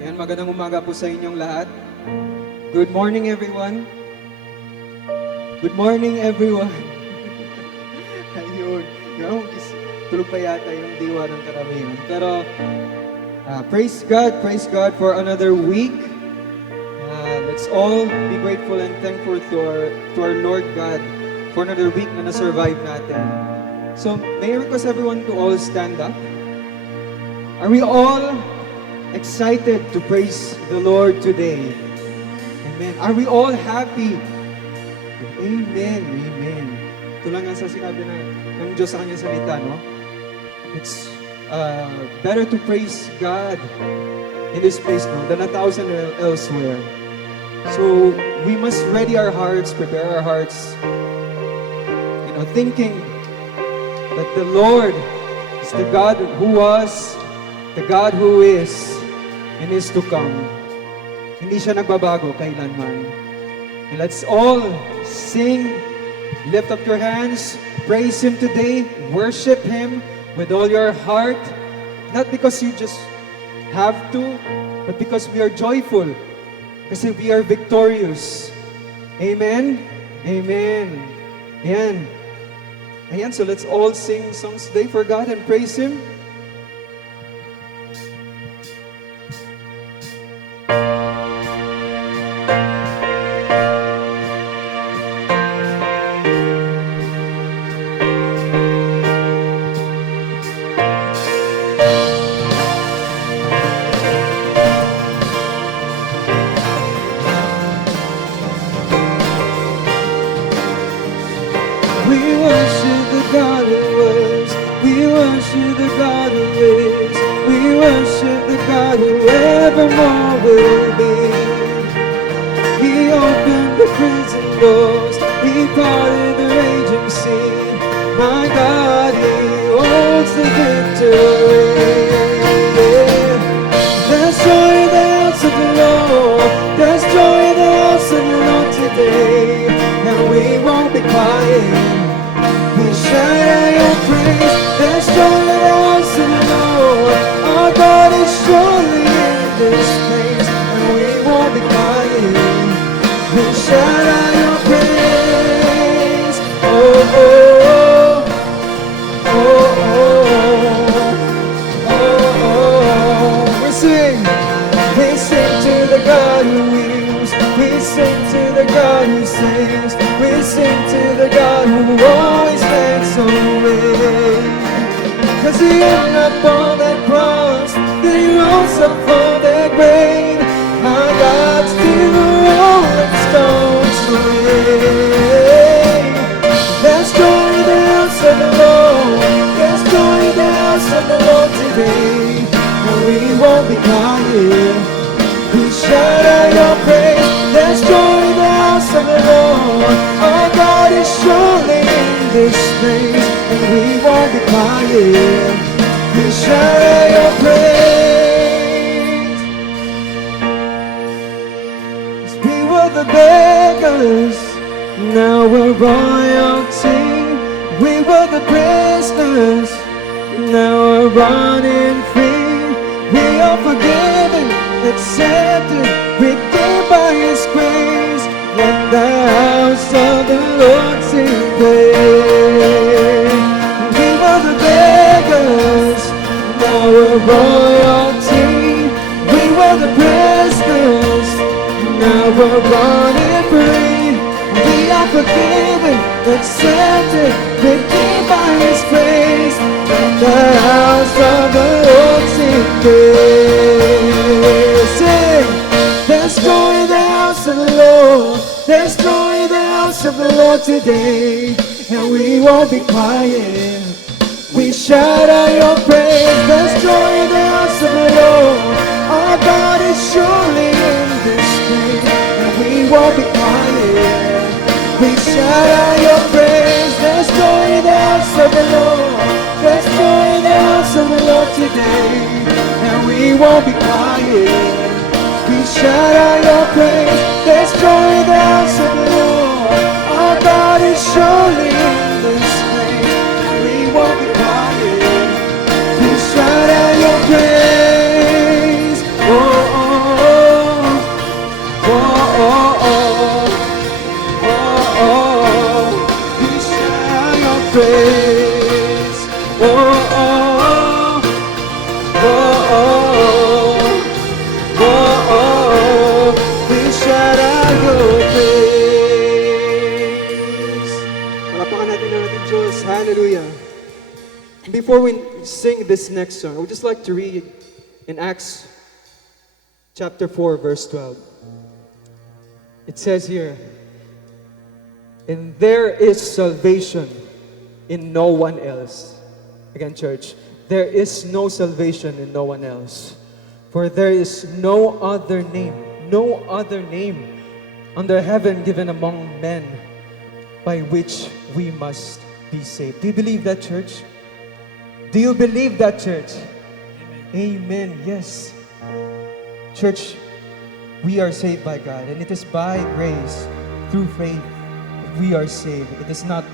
Ayan, magandang umaga po sa inyong lahat. Good morning, everyone. Good morning, everyone. Ayun. Tulog pa yata yung diwa ng karamihan. Pero, praise God for another week. Let's all be grateful and thankful to our Lord God for another week na na-survive natin. So, may I request everyone to all stand up? Are we all excited to praise the Lord today? Amen. Are we all happy? Amen. Amen. Ito lang ang sa sinabi ng Diyos sa kanyang salita, no? It's better to praise God in this place, no, than 1,000 elsewhere. So, we must ready our hearts, prepare our hearts, thinking that the Lord is the God who was, the God who is, and is to come. Hindi siya nagbabago kailanman. And let's all sing, lift up your hands, praise Him today, worship Him with all your heart, not because you just have to, but because we are joyful, kasi we are victorious. Amen? Amen. Ayan. Ayan, so let's all sing songs today for God and praise Him. We worship the God who was. We worship the God who is. We worship the God who evermore will be. He opened the prison doors. He parted the raging sea. My God, He holds the victory. There's joy in the house of the Lord. There's joy in the house of the Lord today. And we won't be quiet. We shout out your praise. There's joy in the house of the Lord. Our God is surely in this place, and we won't be quiet. We shout out your praise. Oh, oh, oh, oh, oh, oh, oh. We sing to the God who heals. We sing to the God who saves. We sing to the God who always makes a way. 'Cause He hung up on that cross, then He rose up from that grave. My God, still the rolling stones away. There's joy in the house of the Lord. There's joy in the house of the Lord today. And we won't be quiet. We shout out your praise. There's joy in the house of the Lord. Our God is surely in this place, and we won't be quiet. We shout out your praise. 'Cause we were the beggars, now we're royalty. We were the prisoners, now we're running free. We are forgiven, accepted, redeemed by His grace. Let the house of the Lord sing praise. We were the beggars, now we're royalty. We were the prisoners, now we're running free. We are forgiven, accepted, redeemed by His grace. Let the house of the Lord sing praise. Sing, there's joy in the house of the Lord. There's joy in the house of the Lord today, and we won't be quiet. We shout out your praise. There's joy in the house of the Lord. Our God is surely in this place, and we won't be quiet. We shout out your praise. There's joy in the house of the Lord. There's joy in the house of the Lord today, and we won't be quiet. We shout out your praise. There's joy in the house of the Lord. Our God is surely in this place, and we won't be quiet. We shout out your praise. Oh, oh. praise. Oh, oh, oh, oh, oh, oh, we shout out your praise. Palapakan natin ang ating Diyos. Hallelujah. Before we sing this next song, I would just like to read in Acts chapter 4, verse 12. It says here, and there is salvation in no one else. Again, church, there is no salvation in no one else. For there is no other name under heaven given among men by which we must be saved. Do you believe that, church? Do you believe that, church? Amen. Yes. Church, we are saved by God, and it is by grace, through faith, that we are saved. It is not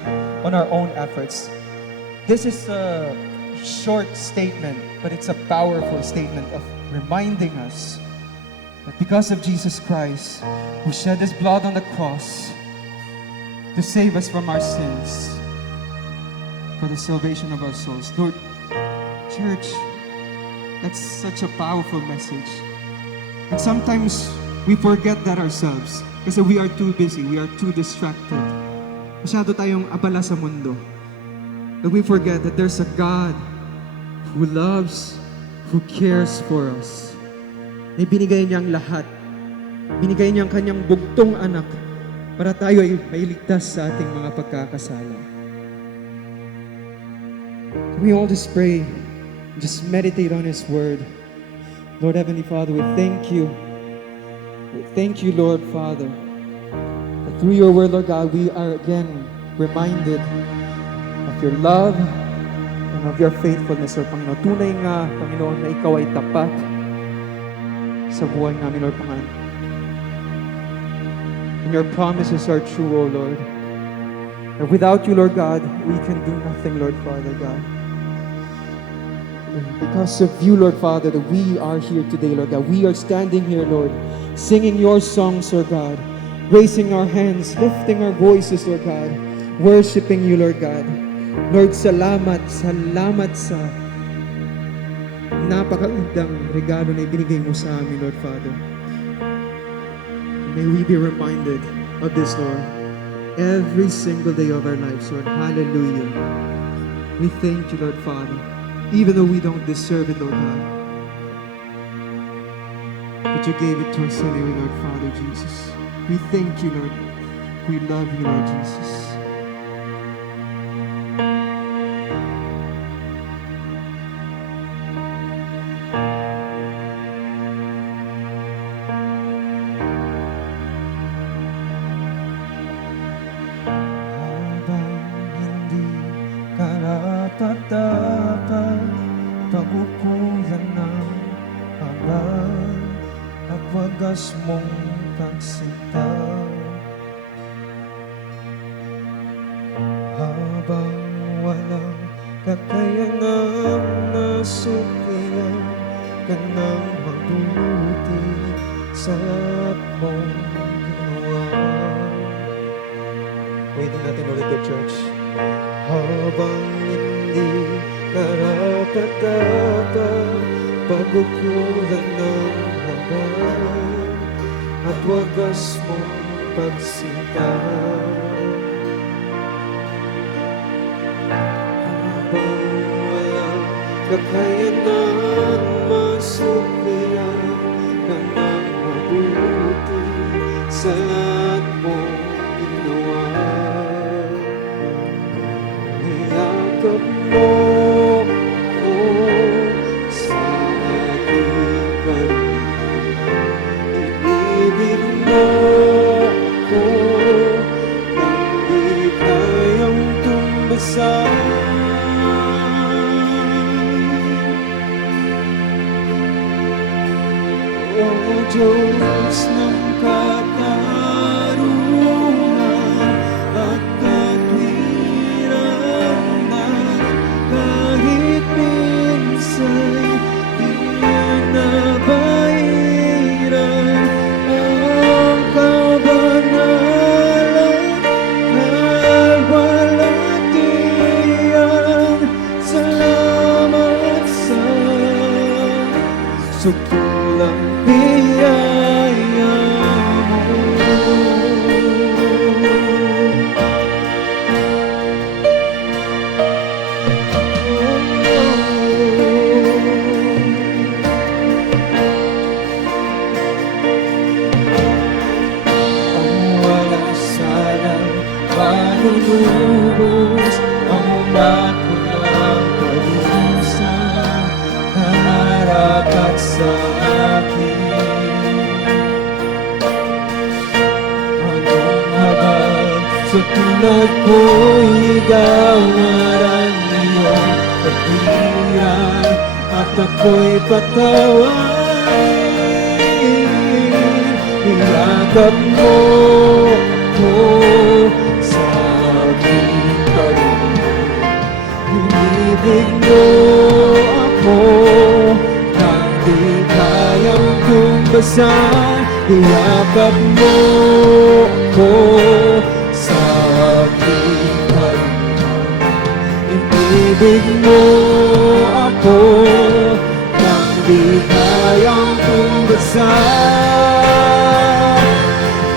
on our own efforts. This is a short statement, but it's a powerful statement of reminding us that because of Jesus Christ, who shed His blood on the cross to save us from our sins, for the salvation of our souls. Lord, church, that's such a powerful message. And sometimes we forget that ourselves kasi we are too busy, we are too distracted. Masyado tayong abala sa mundo. But we forget that there's a God who loves, who cares for us. Na binigay niyang lahat. Binigay niyang kanyang bugtong anak para tayo ay mailigtas sa ating mga pagkakasala. We all just pray, just meditate on His Word. Lord Heavenly Father, we thank You. We thank You, Lord Father, that through Your Word, Lord God, we are again reminded of Your love and of Your faithfulness, Lord Panginoon. Tunay nga, Panginoon, na Ikaw ay tapat sa buhay namin, Lord Panginoon. And Your promises are true, O Lord. And without You, Lord God, we can do nothing, Lord Father God. And because of You, Lord Father, that we are here today, Lord God. We are standing here, Lord, singing Your songs, Lord God, raising our hands, lifting our voices, Lord God, worshiping You, Lord God. Lord, salamat sa napakagandang regalo na ibinigay Mo sa amin, Lord Father. May we be reminded of this, Lord, every single day of our lives, Lord. Hallelujah. We thank You, Lord Father, even though we don't deserve it, Lord God. But You gave it to us anyway, Lord Father Jesus. We thank You, Lord. We love You, Lord Jesus. Karapat-dapat pagukulan ng habang at wagas mong pagsinta. Habang walang kakayanang nasuklian ka ng mabuti sa lahat mong ginawa. Waiting natin ulit the church. Habang hindi karapat-dapat pagukulan ng habang at wagas mong pagsinta. Habang walang kakayanan masuklian ka ng mabuti sa lahat mong ginawa. Niyakap mo ko sa hatikan, inibig mo ko nang di kayang tumbasan. O Diyos ng katarungan at katwiran na kahit minsa'y di nabahiran ang kabanalan, kalwalhatian tinubos ang umat ko ng parusa na narapat sa akin. Anong habang sa tulad ko'y ikaw ang iyong katwiran at ako'y patawain. Niyakap mo ko sa aking kalunan. Inibig mo ako nang di kayang tumbasan. Niyakap mo ko sa aking kalunan. Inibig mo ako nang di kayang tumbasan.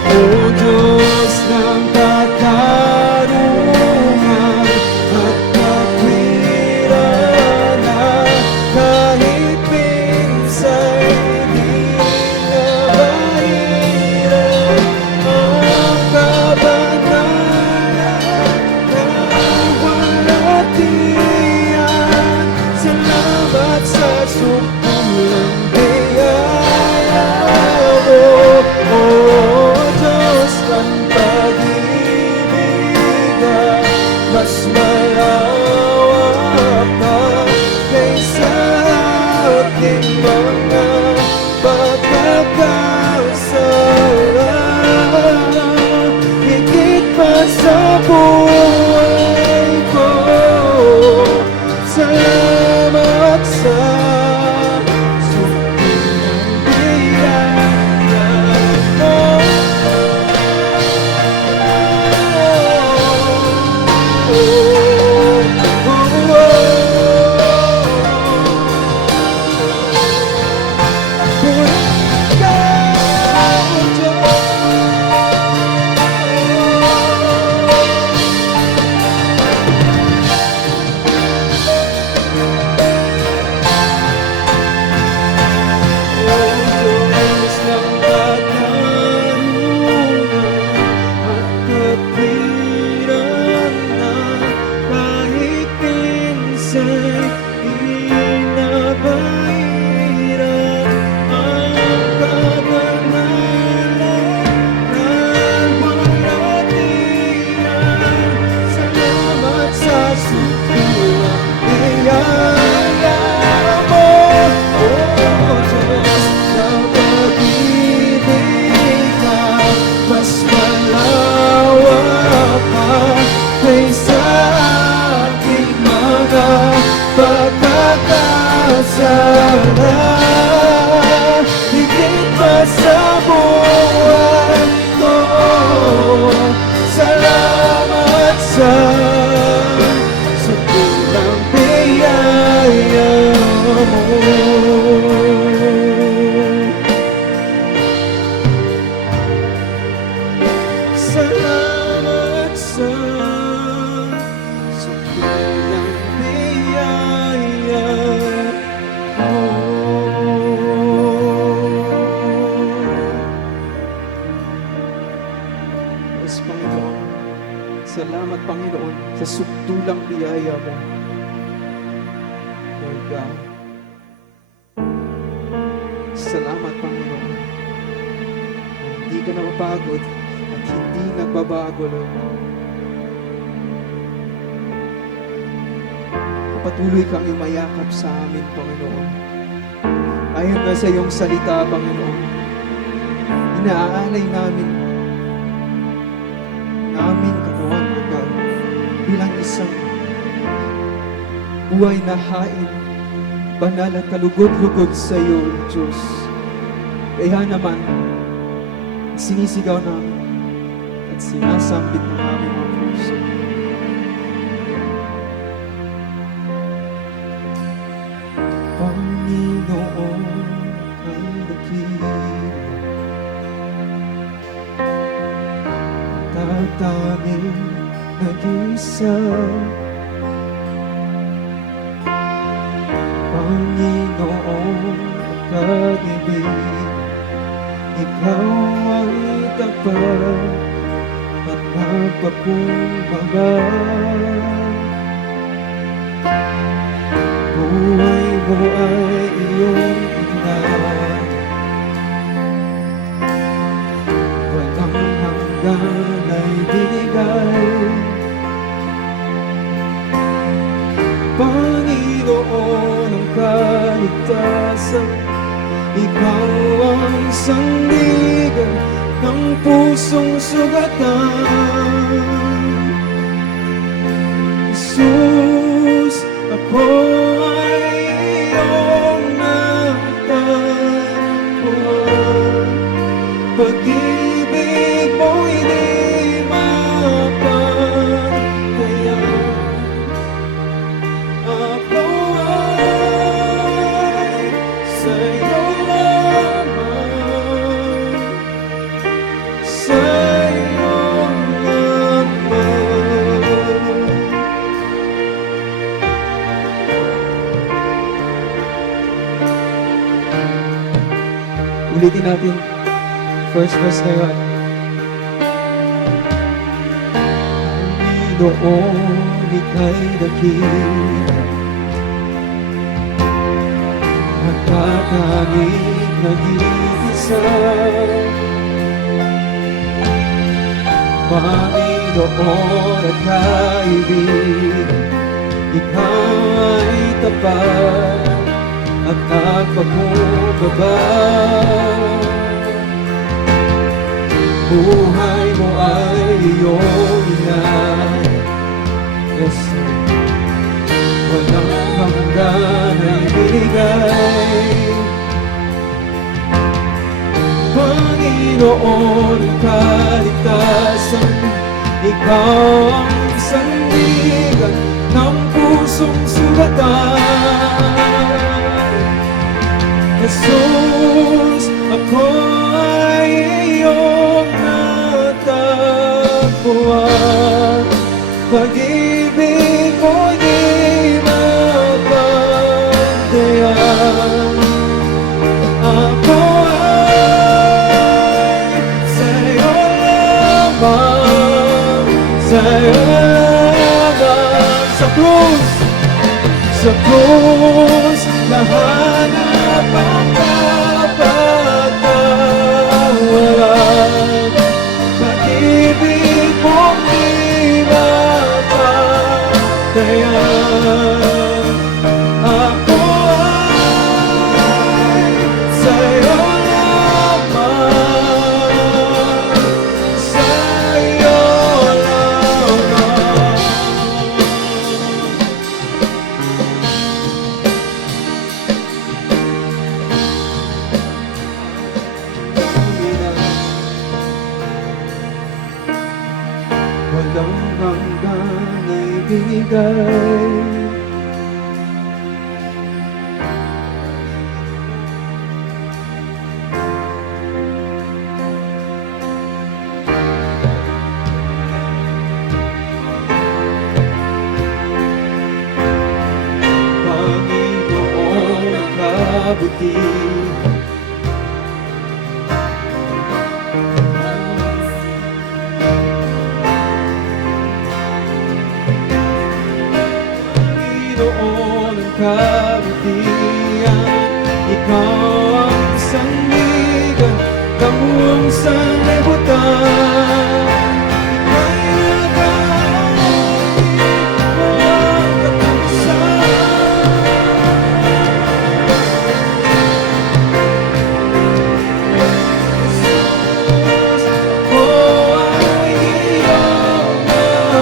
O Diyos ng katarungan at katwiran na kahit pinsay di na bahiran ang kabanalan ng walang tiyan. Salamat sa sumpulang biyaya mo, O Diyos ng pag-ibig, mas malawak pa kaysa ating mga pagkakasala. Higit pa sa buhay ko, salamat sa sumpulang biyaya mo. Mas malawak pa kaysa aking mga pagkakasala. Higit pa sa buhay ko, salamat sa sumpulang biyaya mo. Salamat sa sumpulang biyaya mo. Yes, Panginoon. Salamat, Panginoon, sa sumpulang biyaya mo. Lord God. Salamat, Panginoon. Hindi ka na mapagod at hindi nagbabago, Lord. Patuloy kang umayakap sa amin, Panginoon. Ayon nga sa iyong salita, Panginoon, inaalay namin katawan, Lord God, bilang isang buhay na hain, banal at kalugod-lugod sa iyo, Diyos. Kaya naman, sinisigaw namin at sinasambit ng aming mga puso. Panginoon ang dakila, tatanging nag-isa. Panginoon ang kag-ibig, ikaw ay tapat at napakumbaba. Buhay mo ay iyong inay, walang hanggan ay binigay. Panginoon ang kaligtasan, ikaw ang sandigan ng pusong sugatan. Jesus, ako ay iyong natagpuan. Pag-ibig mo'y di mapagkaya. Ako ay sa'yo lamang, sa'yo lamang. Ulitin natin first verse na yun. Panginoon, ika'y dakila, nagtatanging nag-iisa. Panginoon at kaibigan, ikaw ay tapat at nagpakumbaba. Buhay mo ay iyong inay, yes, walang hanggan ay binigay. Panginoon, kaligtasan, ikaw ang sandigan ng pusong sugatan. Jesus, ako ay iyong natagpuan. Pag-ibig mo'y di mapagdayan. Ako ay sa'yo lamang, sa'yo lamang. Sa krus, nahanap ang kapatawaran. Pag-ibig mong di mapagdayan. Ako ay sa'yo lamang, sa'yo lamang. Walang hanggan ay binigay. Panginoon ang kabutihan, Panginoon ang kabutihan, ikaw ang sandigan ng buong sanlibutan. Ika'y naghahatid ng katapusan. Jesus, ako ay iyong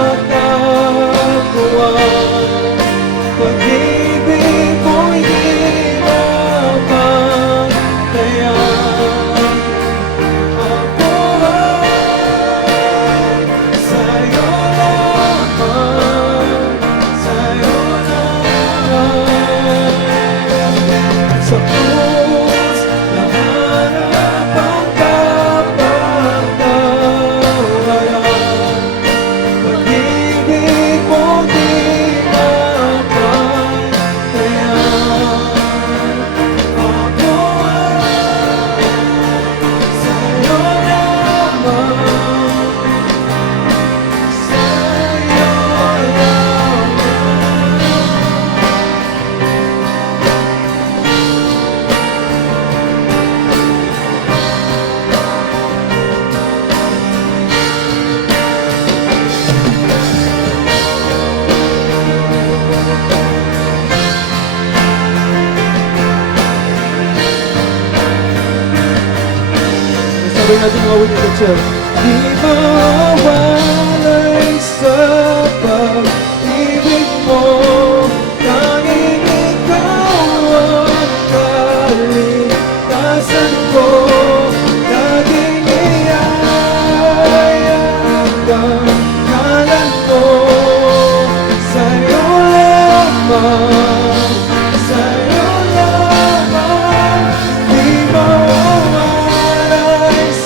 natagpuan. Pag-ibig mo'y di mapagdayan. Ako natin ang awit ng church. Di mawalay sa pag-ibig mo, tanging ikaw ang kalikasan ko. Laging iayat ang ngalan mo, sa'yo lamang, sa'yo lamang. Di mawawalay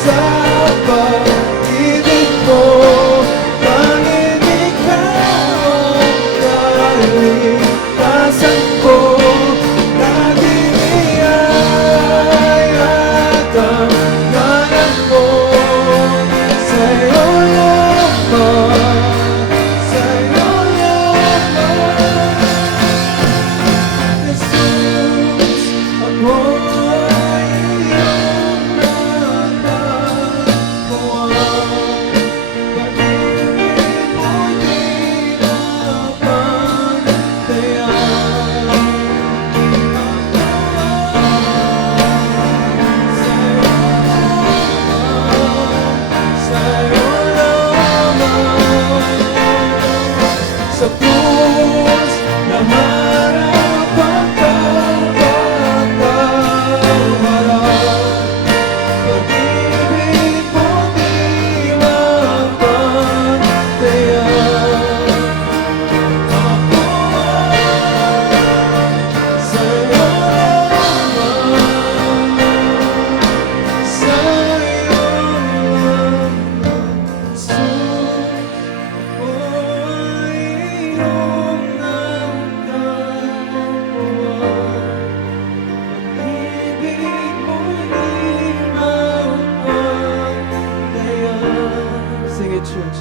sa pag-ibig mo, tanging ikaw ang kalikasan ko. Laging iayat ang ngalan mo, sa'yo lamang, sa'yo lamang. Jesus, ako'y iyong natagpuan. Pag-ibig mo'y di mapantayan. Sa'yo lamang, sa krus na harap ang kapatawaran. Pag-ibig mo di mapantayan. Ako sa'yo lamang, sa'yo lamang. Jesus, ako'y iyong natagpuan. Pag-ibig mo'y di mapantayan. Sing it, church.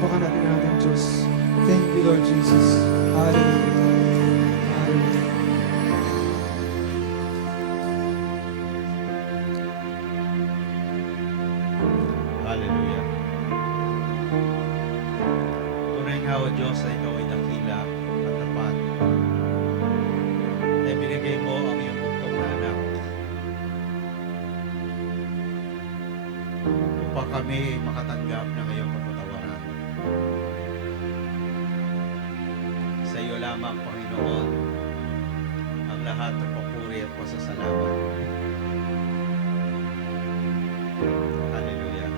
Baka natin ang ating Diyos. Thank you, Lord Jesus. Hallelujah. Hallelujah. Hallelujah. Tunay nga, O Diyos, na ikaw ay dakila at tapat. Na binigay mo ang iyong bugtong na anak upang kami makatanggap ng iyong kapatawaran. Sa iyo lamang, Panginoon, ang lahat ng papuri at pasasalamat. Hallelujah.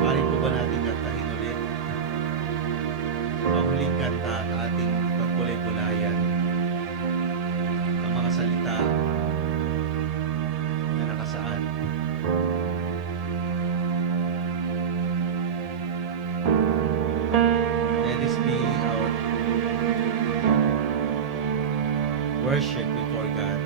Maaari po ba natin kantahin ulit ang huling kanta ng ating pagkulay-kulayan ng mga salita na nakasaad? Let this be our worship before God.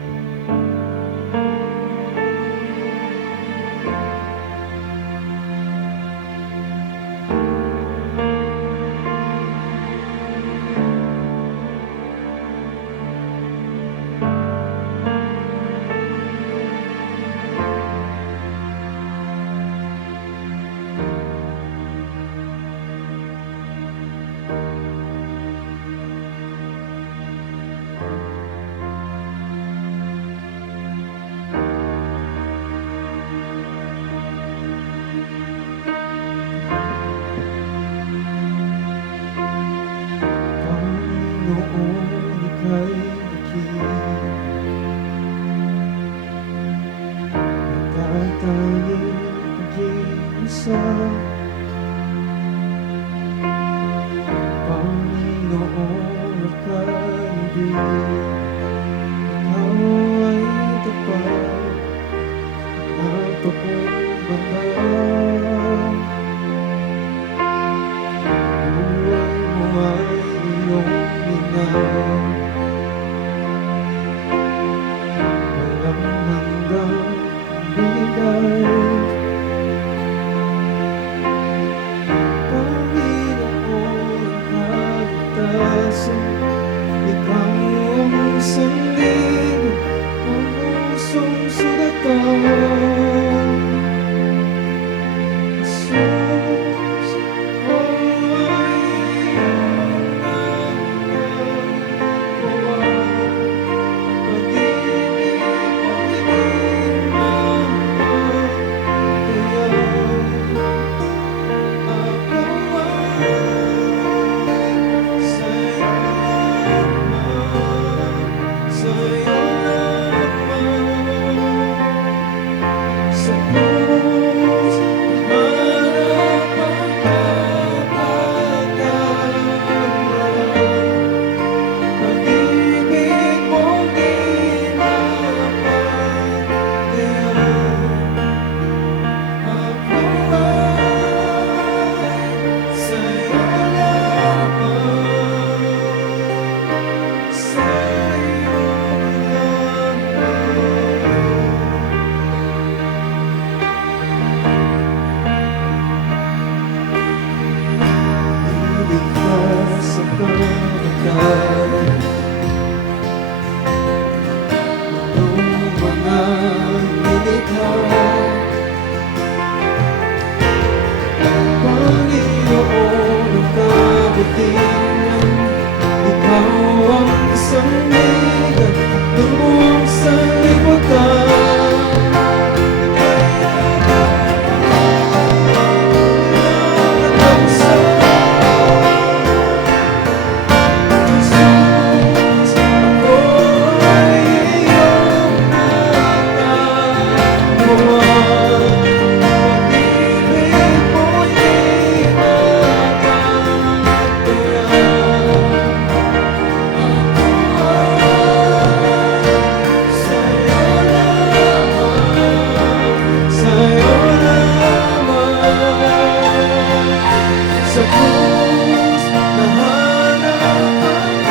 Panginoon, ika'y di Sa krus, harap ang kapatawaran. Pag-ibig mong di mapagdayan. Ako ay sa'yo lamang, sa'yo lamang. Iligtas sa kamatayan ng mga nilikha. Panginoon ang kabutihan, ikaw ang sandigan ng buong sanlibutan. Lahat ang Jesus, ako ay iyong natatawan. Pag-ibig mo'y di mapagdayan. Sa'yo lamang, sa krus nahanap ang sa'yo lamang,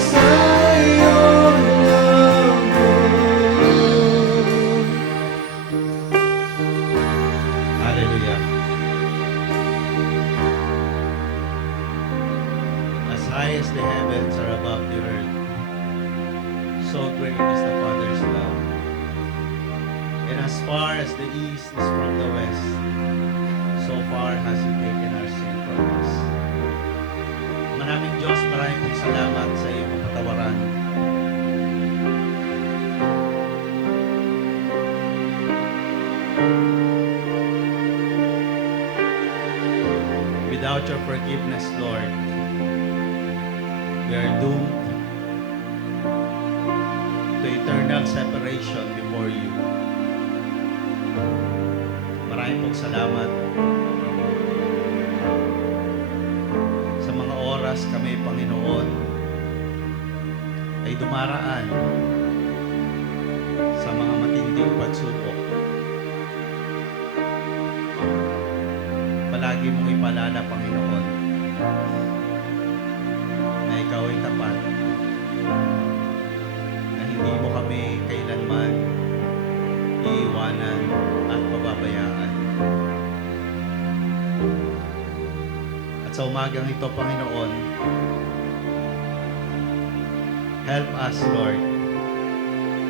sa'yo lamang. Hallelujah. As high as the heavens are above the earth, so great is the Father's love. And as far as the east is from the west, so far has He taken our sin from us. Maraming Diyos, maraming salamat sa iyong kapatawaran. Without your forgiveness, Lord, we are doomed to eternal separation before you. Maraming pong salamat sa mga oras kami, Panginoon, ay dumaraan sa mga matinding pagsubok. Palagi mong ipaalala, Panginoon, na ikaw ay tapat, na hindi mo kami kailanman iiwanan at pababayaan. At sa umagang ito, Panginoon, help us, Lord,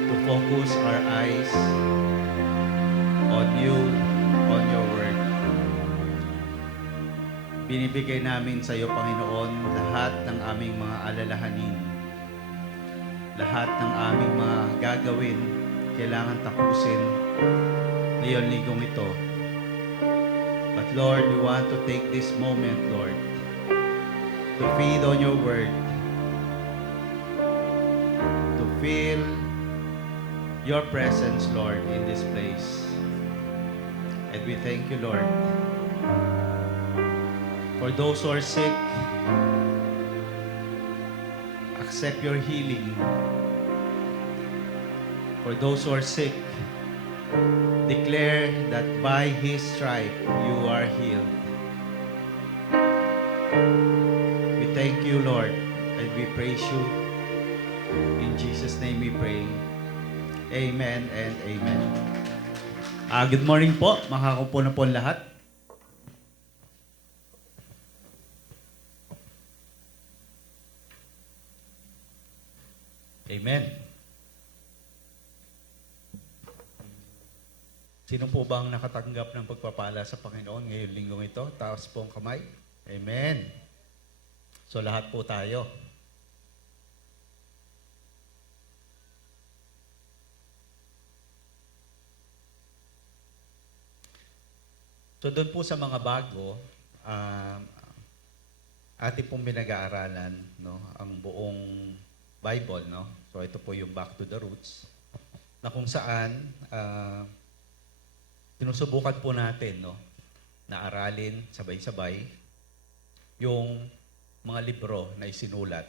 to focus our eyes on you, on your word. Binibigay namin sa iyo, Panginoon, lahat ng aming mga alalahanin, lahat ng aming mga gagawin, kailangan tapusin ngayon linggong ito. But Lord, we want to take this moment, Lord, to feed on your word, to feel your presence, Lord, in this place. And we thank you, Lord, for those who are sick. Accept your healing. For those who are sick, declare that by His stripe you are healed. We thank you, Lord, and we praise you. In Jesus' name we pray. Amen and amen. Good morning po, makakapo na po lahat. Amen. Sino po bang nakatanggap ng pagpapala sa Panginoon ngayong linggong ito? Taas po ang kamay. Amen. So lahat po tayo. So doon po sa mga bago, atin pong pinag-aaralan, no, ang buong Bible, no. So ito po yung Back to the Roots, na kung saan sinusubukan po natin, no, na aralin sabay-sabay yung mga libro na isinulat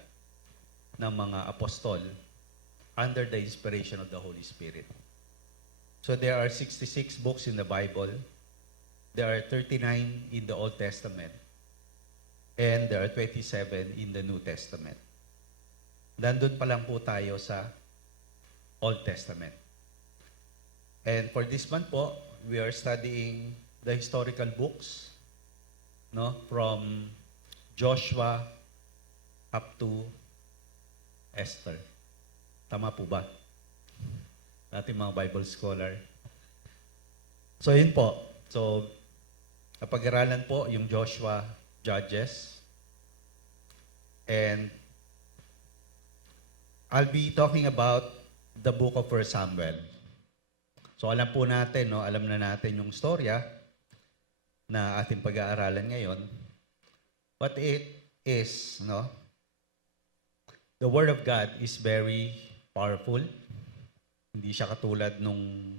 ng mga apostol under the inspiration of the Holy Spirit. So there are 66 books in the Bible. There are 39 in the Old Testament. And there are 27 in the New Testament. Nandun pa lang po tayo sa Old Testament. And for this month po, we are studying the historical books, no, from Joshua up to Esther. Tama po ba? Ating mga Bible scholar. So yun po. So, napag-aralan po yung Joshua, Judges. And I'll be talking about the book of 1 Samuel. So alam po natin, no, alam na natin yung storya na ating pag-aaralan ngayon. But it is, no, the Word of God is very powerful. Hindi siya katulad nung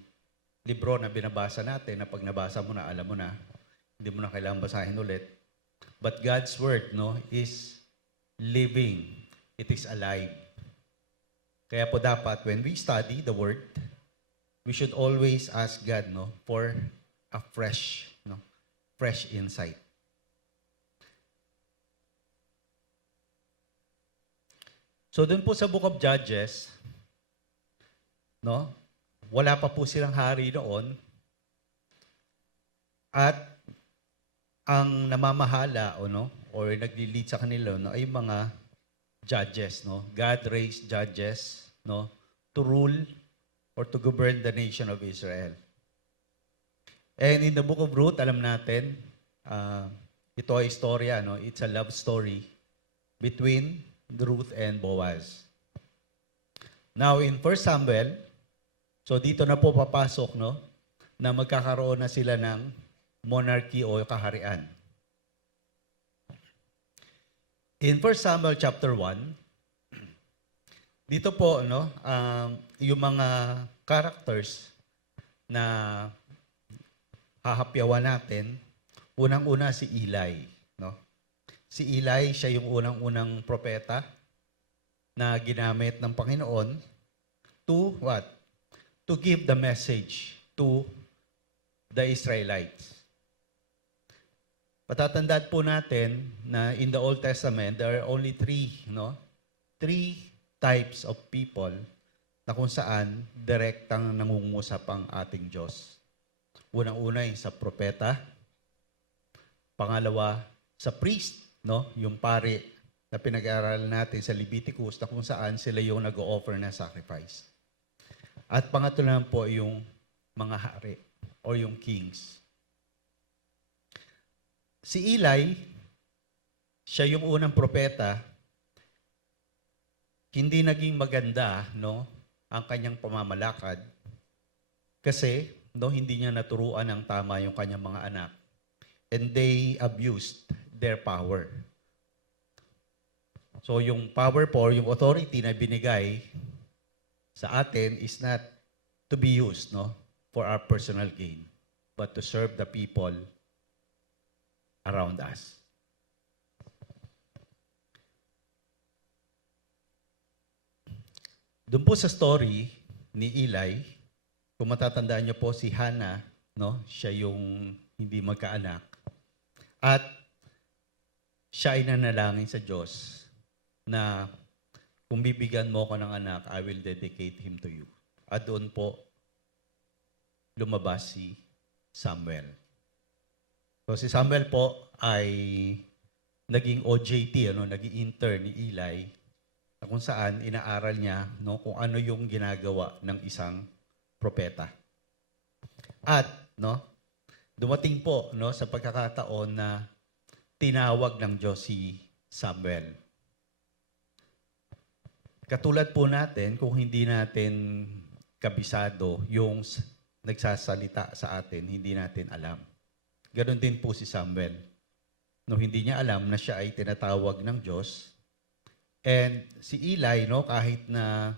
libro na binabasa natin na pag nabasa mo na, alam mo na. Hindi mo na kailangan basahin ulit. But God's Word, no, is living. It is alive. Kaya po dapat, when we study the Word, we should always ask God, no, for a fresh insight. So dun po sa Book of Judges, no, wala pa po silang hari noon. At ang namamahala or nagli-lead sa kanila, no, ay mga judges, no. God raised judges, no, to rule or to govern the nation of Israel. And in the book of Ruth, alam natin, ito ay istorya, no. It's a love story between Ruth and Boaz. Now in 1 Samuel, so dito na po papasok, no, na magkakaroon na sila ng monarchy o kaharian. In 1 Samuel chapter 1, dito po, no, yung mga characters na hahapyawan natin, unang-una si Eli, no? Si Eli, siya yung unang-unang propeta na ginamit ng Panginoon to what? To give the message to the Israelites. Patatandaan po natin na in the Old Testament, there are only three types of people na kung saan direktang nangungusap ang ating Diyos. Unang-una yung sa propeta, pangalawa sa priest, no, yung pari na pinag-aaralan natin sa Leviticus na kung saan sila yung nag-o-offer na sacrifice. At pangatlo naman po yung mga hari o yung kings. Si Eli, siya yung unang propeta, hindi naging maganda, no, ang kanyang pamamalakad kasi hindi niya naturuan ng tama yung kanyang mga anak. And they abused their power. So yung power po, yung authority na binigay sa atin is not to be used, no, for our personal gain, but to serve the people around us. Doon po sa story ni Eli, kung matatandaan niyo po si Hannah, no, siya yung hindi magkaanak. At siya ay nanalangin sa Diyos na kung bibigyan mo ko ng anak, I will dedicate him to you. At doon po lumabas si Samuel. So si Samuel po ay naging OJT, naging intern ni Eli, na kung saan inaaral niya, no, kung ano yung ginagawa ng isang propeta. At dumating po, no, sa pagkakataon na tinawag ng Diyos si Samuel. Katulad po natin, kung hindi natin kabisado yung nagsasalita sa atin, hindi natin alam Ganon din po si Samuel. No, hindi niya alam na siya ay tinatawag ng Diyos. And si Eli, no, kahit na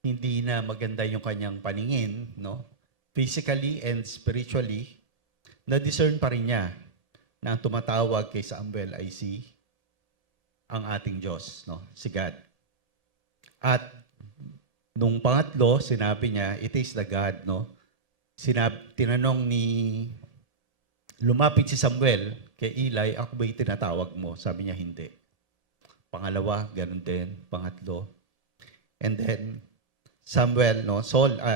hindi na maganda yung kanyang paningin, no, physically and spiritually, na-discern pa rin niya na ang tumatawag kay Samuel ay ang ating Diyos, no, si God. At nung pangatlo, sinabi niya, it is the God, no. Lumapit si Samuel kay Eli, ako ba'y tinatawag mo? Sabi niya, hindi. Pangalawa, ganun din. Pangatlo. And then,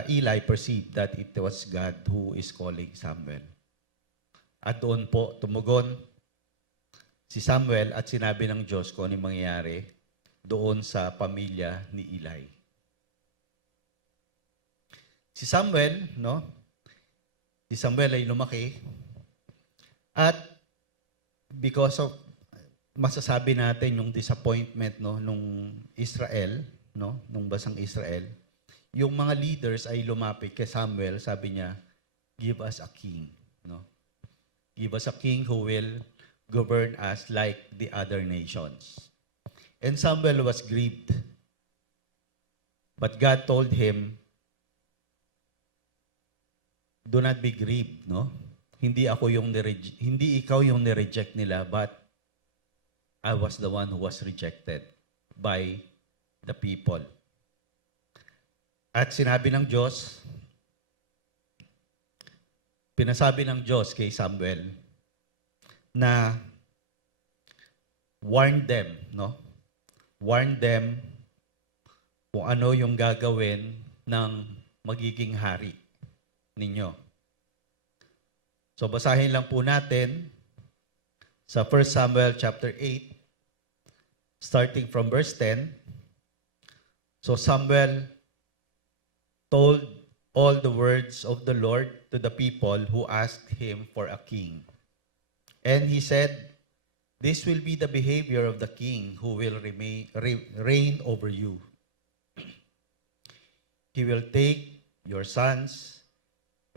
Eli perceived that it was God who is calling Samuel. At doon po, tumugon si Samuel at sinabi ng Diyos kung anong mangyayari doon sa pamilya ni Eli. Si Samuel ay lumaki at because of masasabi natin yung disappointment nung Israel, nung basang Israel, yung mga leaders ay lumapit kay Samuel, sabi niya, give us a king, Give us a king who will govern us like the other nations. And Samuel was grieved. But God told him, do not be grieved, Hindi ikaw yung ni-reject nila, but I was the one who was rejected by the people. At pinasabi ng Diyos kay Samuel na warn them, Warn them kung ano yung gagawin ng magiging hari ninyo. So basahin lang po natin sa 1 Samuel chapter 8, starting from verse 10. So Samuel told all the words of the Lord to the people who asked him for a king. And he said, this will be the behavior of the king who will reign over you. He will take your sons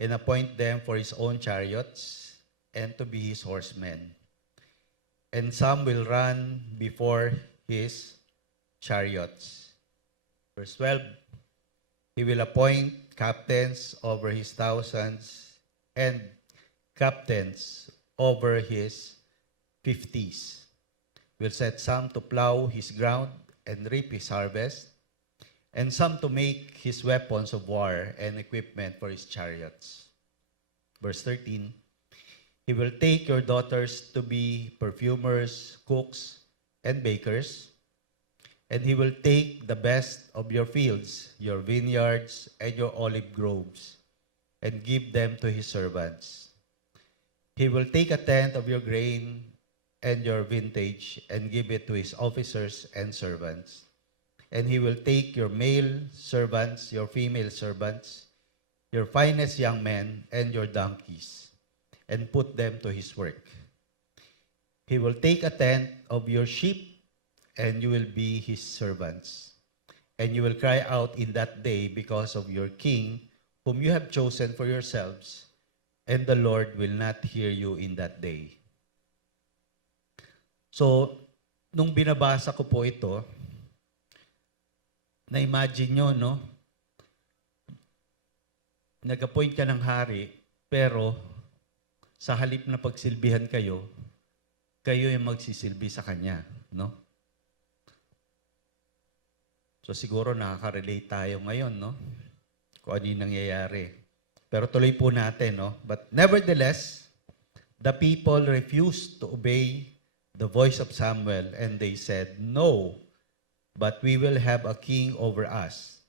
and appoint them for his own chariots and to be his horsemen. And some will run before his chariots. Verse 12, he will appoint captains over his thousands and captains over his 50s. Will set some to plow his ground and reap his harvest, and some to make his weapons of war and equipment for his chariots. Verse 13, he will take your daughters to be perfumers, cooks, and bakers, and he will take the best of your fields, your vineyards, and your olive groves, and give them to his servants. He will take a tenth of your grain and your vintage, and give it to his officers and servants. And he will take your male servants, your female servants, your finest young men, and your donkeys, and put them to his work. He will take a tenth of your sheep, and you will be his servants. And you will cry out in that day because of your king, whom you have chosen for yourselves, and the Lord will not hear you in that day. So, nung binabasa ko po ito, na-imagine nyo, nag-appoint ka ng hari, pero sa halip na pagsilbihan kayo yung magsisilbi sa kanya, So siguro nakaka-relate tayo ngayon, kung ano yung nangyayari. Pero tuloy po natin, But nevertheless, the people refused to obey the voice of Samuel, and they said, no, but we will have a king over us,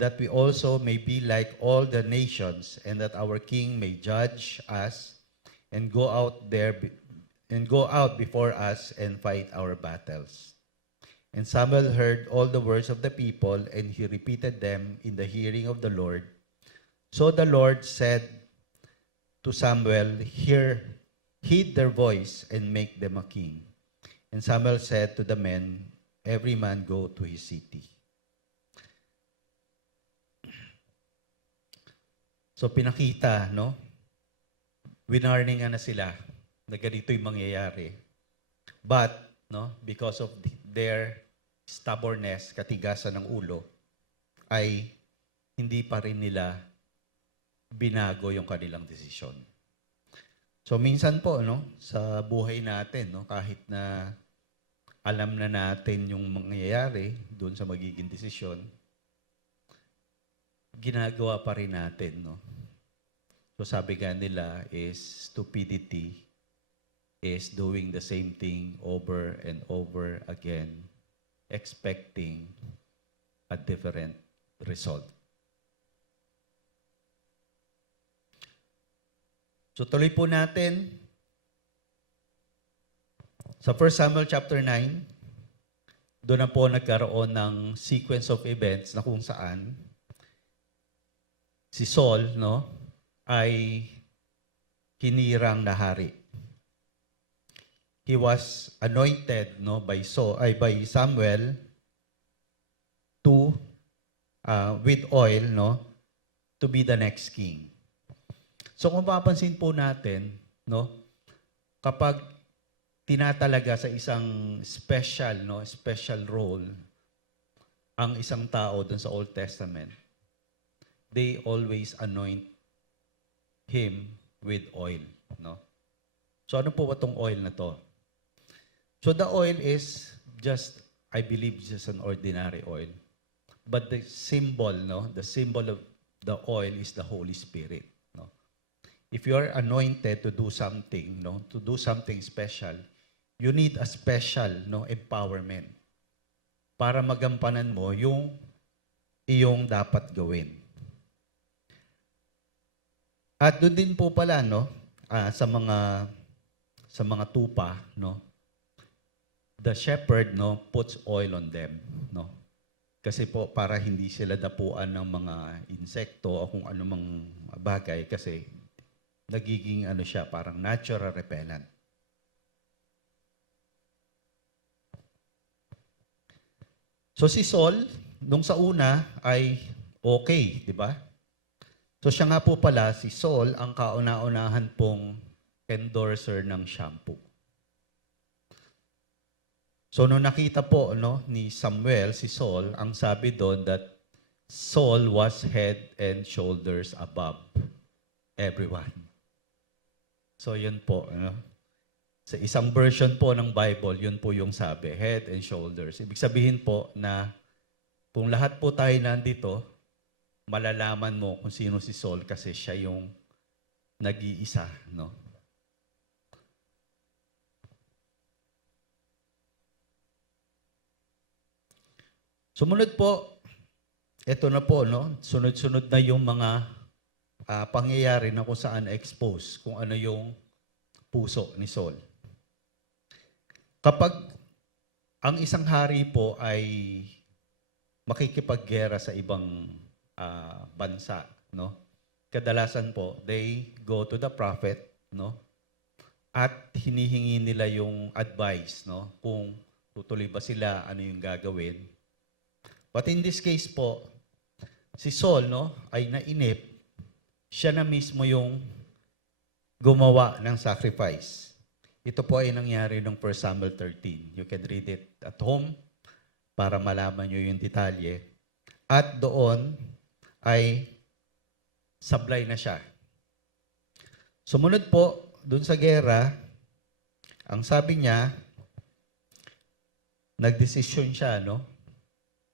that we also may be like all the nations, and that our king may judge us and go out before us and fight our battles. And Samuel heard all the words of the people, and he repeated them in the hearing of the Lord. So the Lord said to Samuel, heed their voice and make them a king. And Samuel said to the men, every man go to his city. So pinakita, winarningan na sila na ganito yung mangyayari. But, no, because of their stubbornness, katigasan ng ulo, ay hindi pa rin nila binago yung kanilang desisyon. So minsan po, no, sa buhay natin, no, kahit na alam na natin yung mangyayari doon sa magiging desisyon, ginagawa pa rin natin, no. So sabi nga nila is stupidity is doing the same thing over and over again, expecting a different result. So tuloy po natin sa 1 Samuel chapter 9, doon na po nagkaroon ng sequence of events na kung saan si Saul, no, ay hinirang na hari. He was anointed, no, by Samuel to with oil, no, to be the next king. So kung papansin po natin, no, kapag tinatalaga sa isang special, no, special role ang isang tao dun sa Old Testament, they always anoint him with oil, no. So ano po ba tong oil na to? So the oil is just, I believe, just an ordinary oil. But the symbol, no, the symbol of the oil is the Holy Spirit, no. If you are anointed to do something, no, to do something special, you need a special, no, empowerment para magampanan mo yung iyong dapat gawin. At doon din po pala, no, sa mga tupa, no, the shepherd, no, puts oil on them, no. Kasi po para hindi sila dapuan ng mga insekto o kung anumang bagay kasi nagiging ano siya, parang natural repellent. So si Saul, nung sa una ay okay, di ba? So siya nga po pala, si Saul, ang kauna-unahan pong endorser ng shampoo. So nung nakita po, no, ni Samuel, si Saul, ang sabi doon that Saul was head and shoulders above everyone. So yun po, no? Sa isang version po ng Bible, yun po yung sabi, head and shoulders. Ibig sabihin po na kung lahat po tayo nandito, malalaman mo kung sino si Saul kasi siya yung nag-iisa, no? Sumunod po, ito na po, no? Sunod-sunod na yung mga pangyayari na kung saan expose, kung ano yung puso ni Saul. Kapag ang isang hari po ay makikipaggera sa ibang bansa, no? Kadalasan po, they go to the prophet, no? At hinihingi nila yung advice, no? Kung tutuloy ba sila, ano yung gagawin. But in this case po, si Saul, no, ay nainip, siya na mismo yung gumawa ng sacrifice. Ito po ay nangyari noong 1 Samuel 13. You can read it at home para malaman nyo yung detalye. At doon ay sablay na siya. Sumunod po, doon sa gera, ang sabi niya, nagdesisyon siya, no?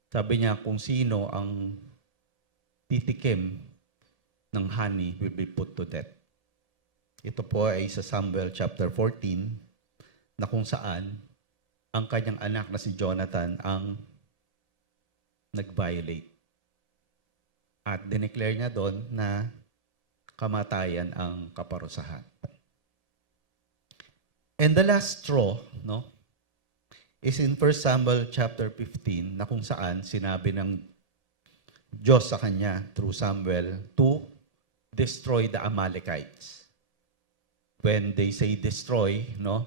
Sabi niya kung sino ang titikim ng honey will be put to death. Ito po ay sa Samuel chapter 14 na kung saan ang kanyang anak na si Jonathan ang nag-violate. At dineclare niya doon na kamatayan ang kaparusahan. And the last straw, no, is in 1 Samuel chapter 15 na kung saan sinabi ng Diyos sa kanya through Samuel to destroy the Amalekites. When they say destroy, no,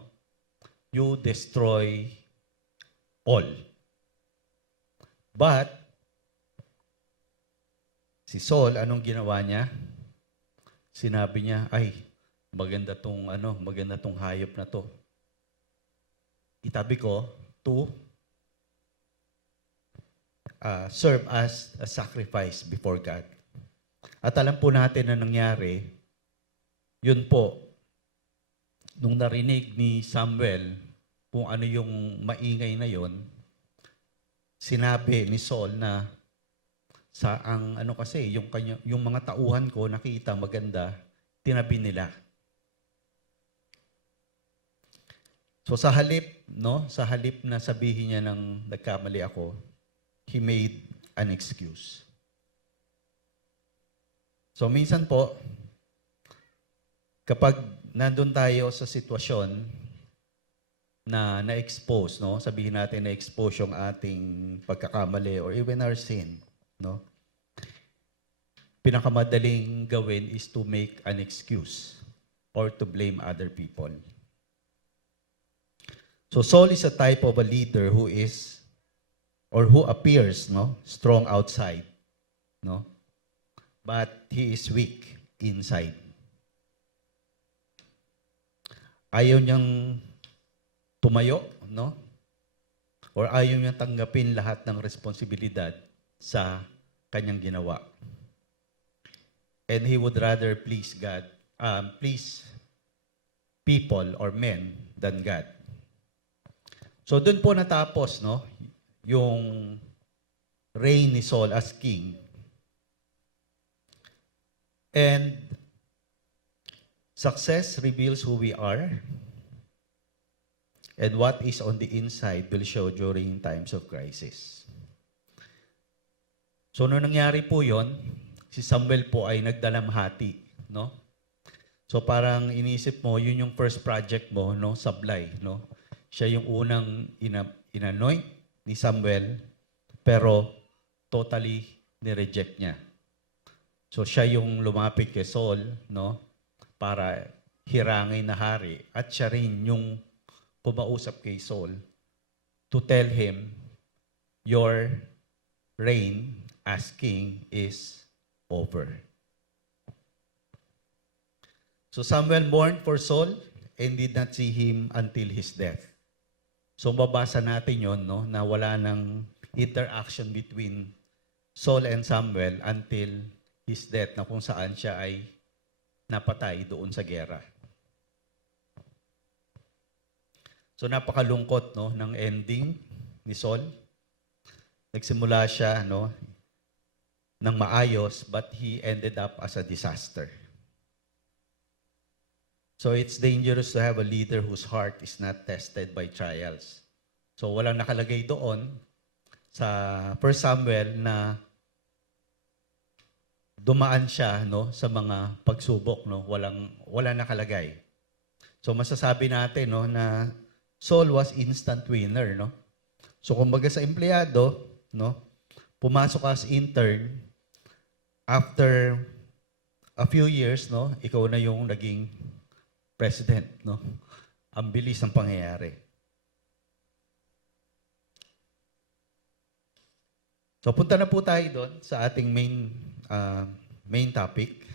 you destroy all. But si Saul, anong ginawa niya? Sinabi niya, ay, maganda tong hayop na to. Itabi ko to serve as a sacrifice before God. At alam po natin na nangyari, yun po, nung narinig ni Samuel kung ano yung maingay na yon, sinabi ni Saul na yung mga tauhan ko nakita maganda, tinabi nila. So sa halip na sabihin niya ng nagkamali ako, he made an excuse. So minsan po, kapag nandun tayo sa sitwasyon na na-expose, sabihin natin na-expose yung ating pagkakamali or even our sin, pinakamadaling gawin is to make an excuse or to blame other people. So Saul is a type of a leader who appears strong outside, but he is weak inside. Ayaw niyang tumayo, or ayaw niyang tanggapin lahat ng responsibilidad sa kanyang ginawa. And he would rather please people or men than God. So doon po natapos, yung reign ni Saul as king. And success reveals who we are, and what is on the inside will show during times of crisis. So nung nangyari po yon, si Samuel po ay nagdalamhati, So parang inisip mo, yun yung first project mo, sablay, Siya yung unang inanoint ni Samuel, pero totally ni-reject niya. So siya yung lumapit kay Saul, para hirangin na hari. At siya rin yung kumausap kay Saul to tell him, your reign as king is over. So Samuel mourned for Saul and did not see him until his death. So mabasa natin yon, na wala nang interaction between Saul and Samuel until his death, na kung saan siya ay napatay doon sa gera. So napakalungkot ng ending ni Saul. Nagsimula siya ng maayos, but he ended up as a disaster. So it's dangerous to have a leader whose heart is not tested by trials. So walang nakalagay doon sa 1 Samuel na dumaan siya sa mga pagsubok, walang nakalagay. So masasabi natin na Saul was instant winner, So kumbaga sa empleyado, pumasok as intern, after a few years, ikaw na yung naging president, Ang bilis ng pangyayari. So punta na po tayo doon sa ating main topic.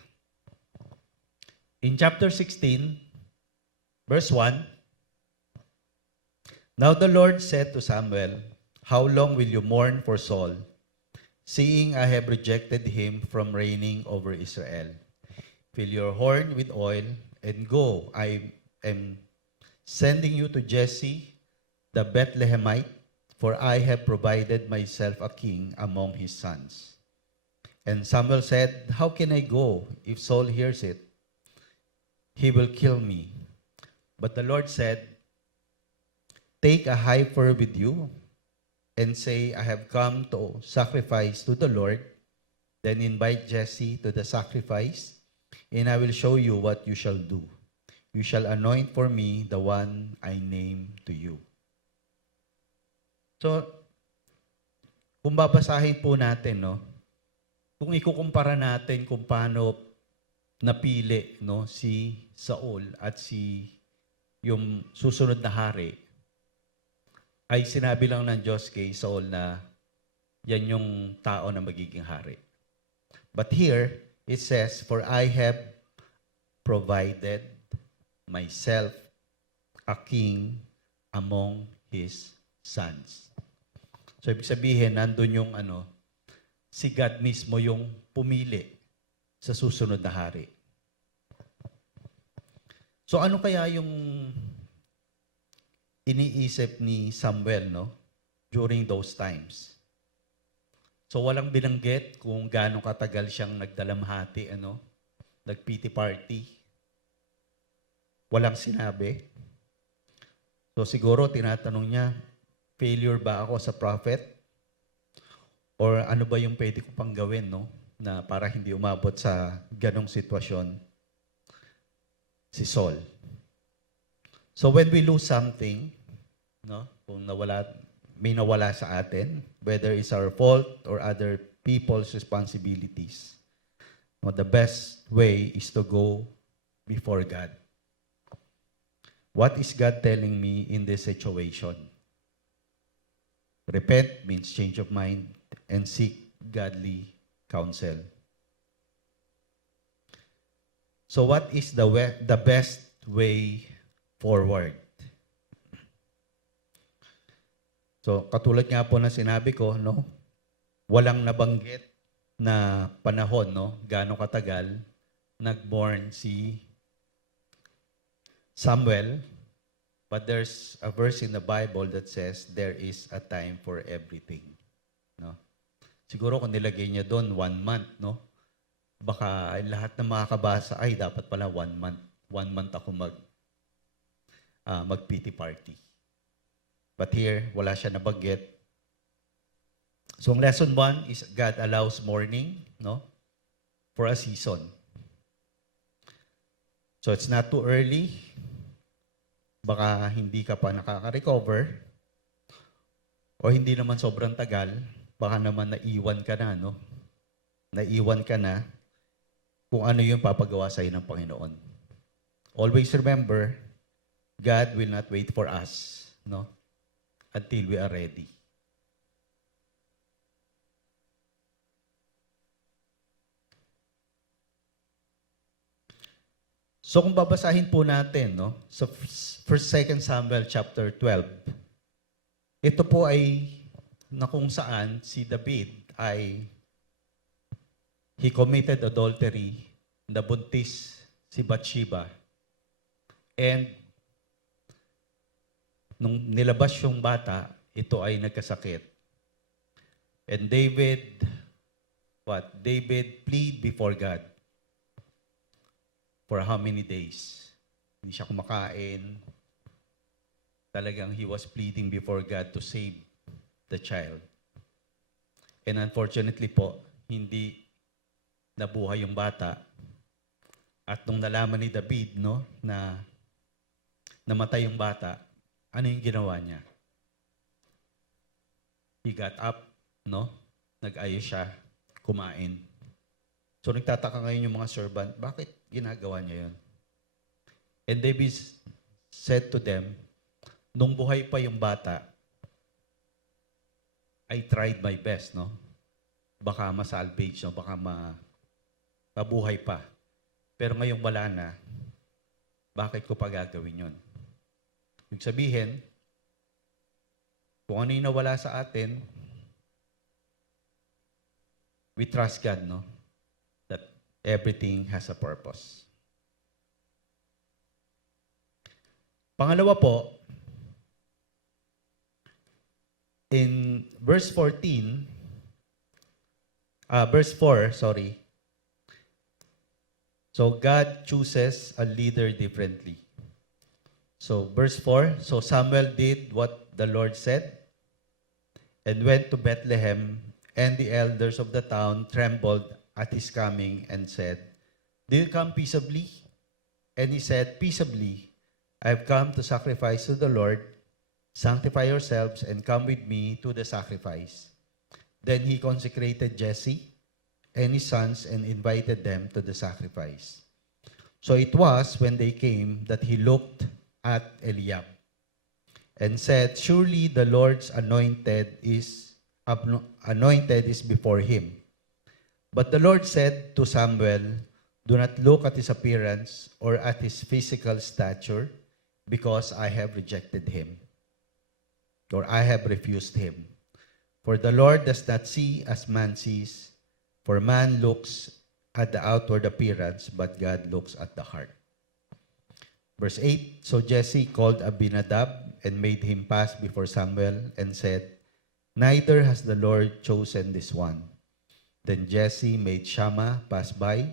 In chapter 16, verse 1, Now the Lord said to Samuel, How long will you mourn for Saul, seeing I have rejected him from reigning over Israel? Fill your horn with oil and go. I am sending you to Jesse the Bethlehemite, for I have provided myself a king among his sons. And Samuel said, How can I go? If Saul hears it, he will kill me. But the Lord said, Take a heifer with you, and say, I have come to sacrifice to the Lord. Then invite Jesse to the sacrifice, and I will show you what you shall do. You shall anoint for me the one I name to you. So, kung babasahin po natin, kung ikukumpara natin kung paano napili si Saul at yung susunod na hari, ay sinabi lang ng Diyos kay Saul na yan yung tao na magiging hari. But here, it says, For I have provided myself a king among his sons. So, ibig sabihin, nandun yung si God mismo yung pumili sa susunod na hari. So, ano kaya yung iniisip ni Samuel, no? During those times. So, walang binanggit kung gaano katagal siyang nagdalamhati, nag-pity party. Walang sinabi. So, siguro, tinatanong niya, failure ba ako sa prophet? Or ano ba yung pwede ko pang gawin, no? Na para hindi umabot sa ganong sitwasyon si Saul. So, when we lose something, no? Kung may nawala sa atin, whether it's our fault or other people's responsibilities, no, the best way is to go before God. What is God telling me in this situation? Repent means change of mind and seek godly counsel. So what is the best way forward? So katulad nga po na sinabi ko, no? Walang nabanggit na panahon, no? Gaano katagal nagborn si Samuel, but there's a verse in the Bible that says there is a time for everything, no? Siguro kung nilagay niya doon 1 month, no? Baka lahat ng makakabasa ay dapat pala 1 month. 1 month ako mag-pity party. But here, wala siya nabanggit. So, ang lesson 1 is God allows mourning, no? For a season. So, it's not too early. Baka hindi ka pa nakaka-recover. O hindi naman sobrang tagal. Baka naman naiwan ka na, no? Naiwan ka na kung ano yung papagawa sa'yo ng Panginoon. Always remember, God will not wait for us, no? Until we are ready. So kung babasahin po natin, no, sa 2 Samuel chapter 12, ito po ay na kung saan si David ay he committed adultery, nabuntis si Bathsheba. And nung nilabas yung bata, ito ay nagkasakit. And David plead before God. For how many days? Hindi siya kumakain. Talagang he was pleading before God to save the child. And unfortunately po, hindi nabuhay yung bata. At nung nalaman ni David, no, na namatay yung bata, ano yung ginawa niya? He got up, no? Nag-ayos siya, kumain. So nagtataka ngayon yung mga servant, bakit ginagawa niya yun? And David said to them, nung buhay pa yung bata, I tried my best, no? Baka masalvage, no? Baka mabuhay pa. Pero ngayong wala na, bakit ko pa gagawin yun? Ibig sabihin, kung ano yung nawala sa atin, we trust God, no? That everything has a purpose. Pangalawa po, in verse 4, so God chooses a leader differently. So verse 4, so Samuel did what the Lord said and went to Bethlehem, and the elders of the town trembled at his coming and said, "Do you come peaceably?" And he said, "Peaceably, I have come to sacrifice to the Lord. Sanctify yourselves and come with me to the sacrifice." Then he consecrated Jesse and his sons and invited them to the sacrifice. So it was when they came that he looked at Eliab and said, "Surely the Lord's anointed is before him." But the Lord said to Samuel, Do not look at his appearance or at his physical stature, because I have rejected him, or I have refused him. For the Lord does not see as man sees, for man looks at the outward appearance, but God looks at the heart. Verse 8, so Jesse called Abinadab and made him pass before Samuel and said, neither has the Lord chosen this one. Then Jesse made Shammah pass by,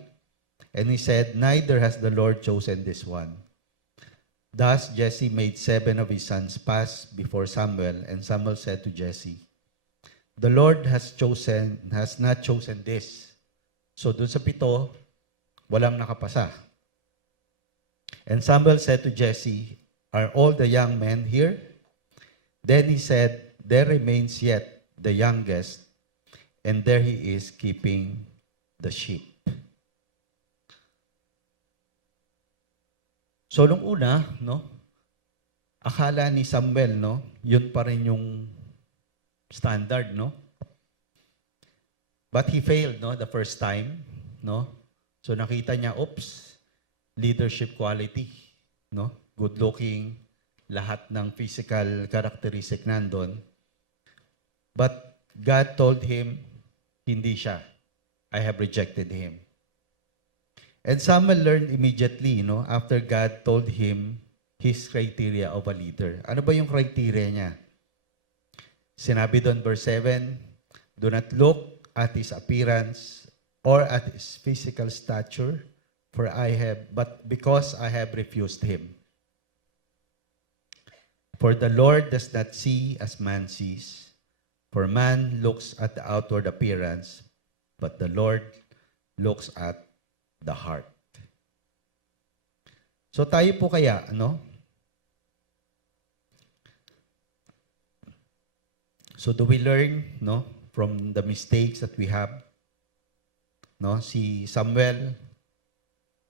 and he said, neither has the Lord chosen this one. Thus Jesse made 7 of his sons pass before Samuel, and Samuel said to Jesse, the Lord has not chosen this. So dun sa 7, walang nakapasa. And Samuel said to Jesse, are all the young men here? Then he said, there remains yet the youngest, and there he is keeping the sheep. So nung una, no, akala ni Samuel, no, yun pa rin yung standard, no? But he failed, no, the first time, no? So nakita niya, oops, leadership quality, no? Good looking, lahat ng physical characteristic nandun. But God told him, hindi siya. I have rejected him. And Samuel learned immediately, no, after God told him his criteria of a leader. Ano ba yung criteria niya? Sinabi doon, verse 7, do not look at his appearance or at his physical stature, but because I have refused him. For the Lord does not see as man sees, for man looks at the outward appearance, but the Lord looks at the heart. So tayo po kaya, no? So do we learn, no, from the mistakes that we have? No, si Samuel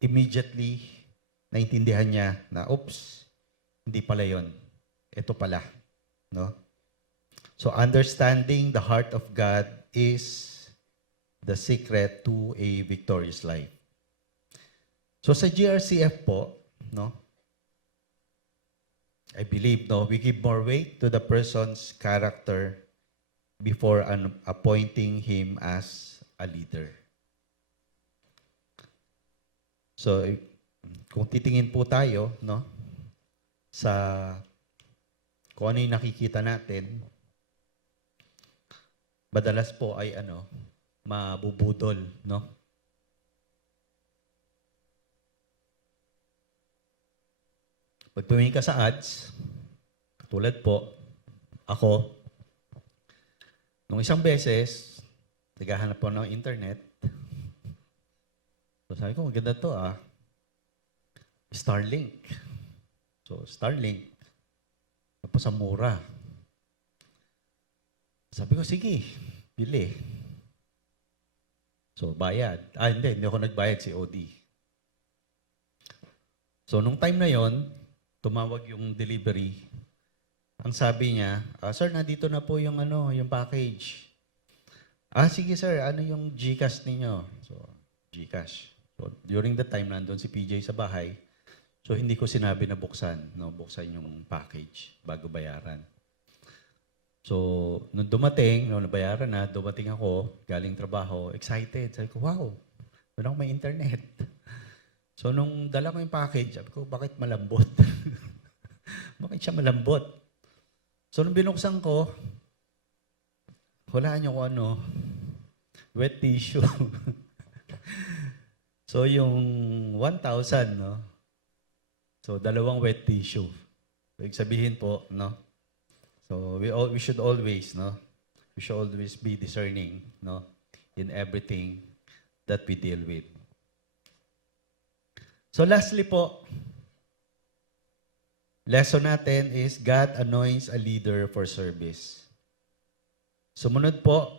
immediately naintindihan niya na oops, hindi pala 'yon. Ito pala, no? So understanding the heart of God is the secret to a victorious life. So sa GRCF po, no, I believe, no, we give more weight to the person's character before appointing him as a leader. So kung titingin po tayo, no, sa kung ano yung nakikita natin, madalas po ay mabubudol, no? Pag tumingin ka sa ads, tulad po, ako, nung isang beses, naghahanap po ng internet. So sabi ko, maganda to Starlink. So Starlink, tapos sa mura. Sabi ko, sige, bili. So bayad. Hindi ako nagbayad, si OD. So nung time na yon, tumawag yung delivery. Ang sabi niya, sir, nandito na po yung yung package. Sige sir, ano yung GCash ninyo? So, GCash. So, during the time, nandun si PJ sa bahay. So, hindi ko sinabi na buksan, no? Buksan yung package bago bayaran. So, nung dumating, nung nabayaran na, dumating ako, galing trabaho, excited. Sabi ko, wow, doon ako may internet. So, nung dala ko yung package, sabi ko, bakit malambot? Bakit siya malambot? So, nung binuksan ko, hulaan niyo kung wet tissue. So, yung 1,000, no? So, 2 wet tissue. So, sabihin po, no? So, we should always, no? We should always be discerning, no? In everything that we deal with. So lastly po, lesson natin is God anoints a leader for service. Sumunod po,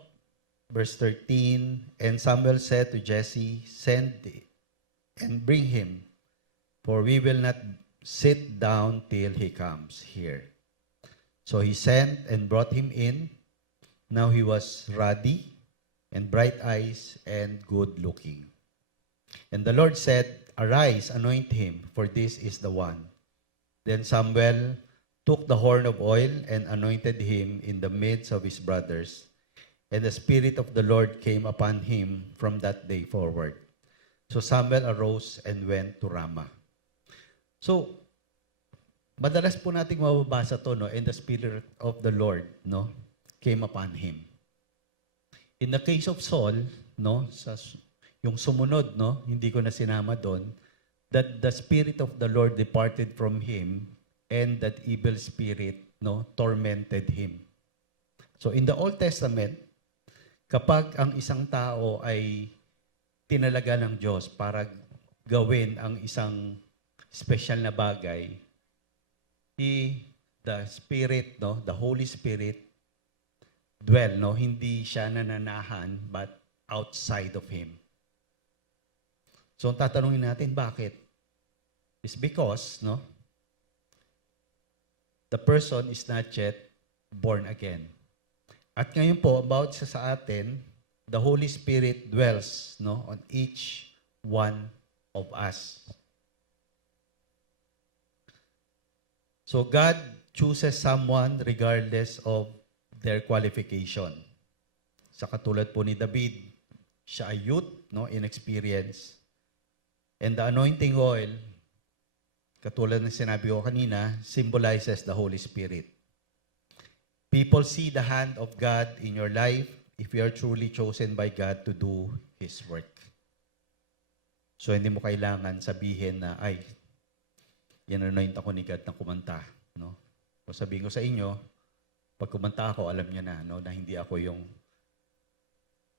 verse 13, and Samuel said to Jesse, send and bring him, for we will not sit down till he comes here. So he sent and brought him in. Now he was ruddy and bright eyes and good looking. And the Lord said, Arise, anoint him, for this is the one. Then Samuel took the horn of oil and anointed him in the midst of his brothers. And the Spirit of the Lord came upon him from that day forward. So Samuel arose and went to Ramah. So, madalas po nating mababasa to, no? And the Spirit of the Lord, no, came upon him. In the case of Saul, no, yung sumunod, no, hindi ko na sinama doon, that the Spirit of the Lord departed from him and that evil spirit, no, tormented him. So in the Old Testament, kapag ang isang tao ay tinalaga ng Diyos para gawin ang isang special na bagay, the Spirit, no, the Holy Spirit dwell, no, hindi siya nananahan but outside of him. So tatanungin natin bakit? It's because, no, the person is not yet born again. At ngayon po, about sa atin, the Holy Spirit dwells, no, on each one of us. So God chooses someone regardless of their qualification. Sa katulad po ni David, siya ay youth, no, inexperience. And the anointing oil, katulad ng sinabi ko kanina, symbolizes the Holy Spirit. People see the hand of God in your life if you are truly chosen by God to do His work. So hindi mo kailangan sabihin na, ay, in-anoint ako ni God na kumanta. No? So sabihin ko sa inyo, pag kumanta ako, alam niyo na, no, na hindi ako yung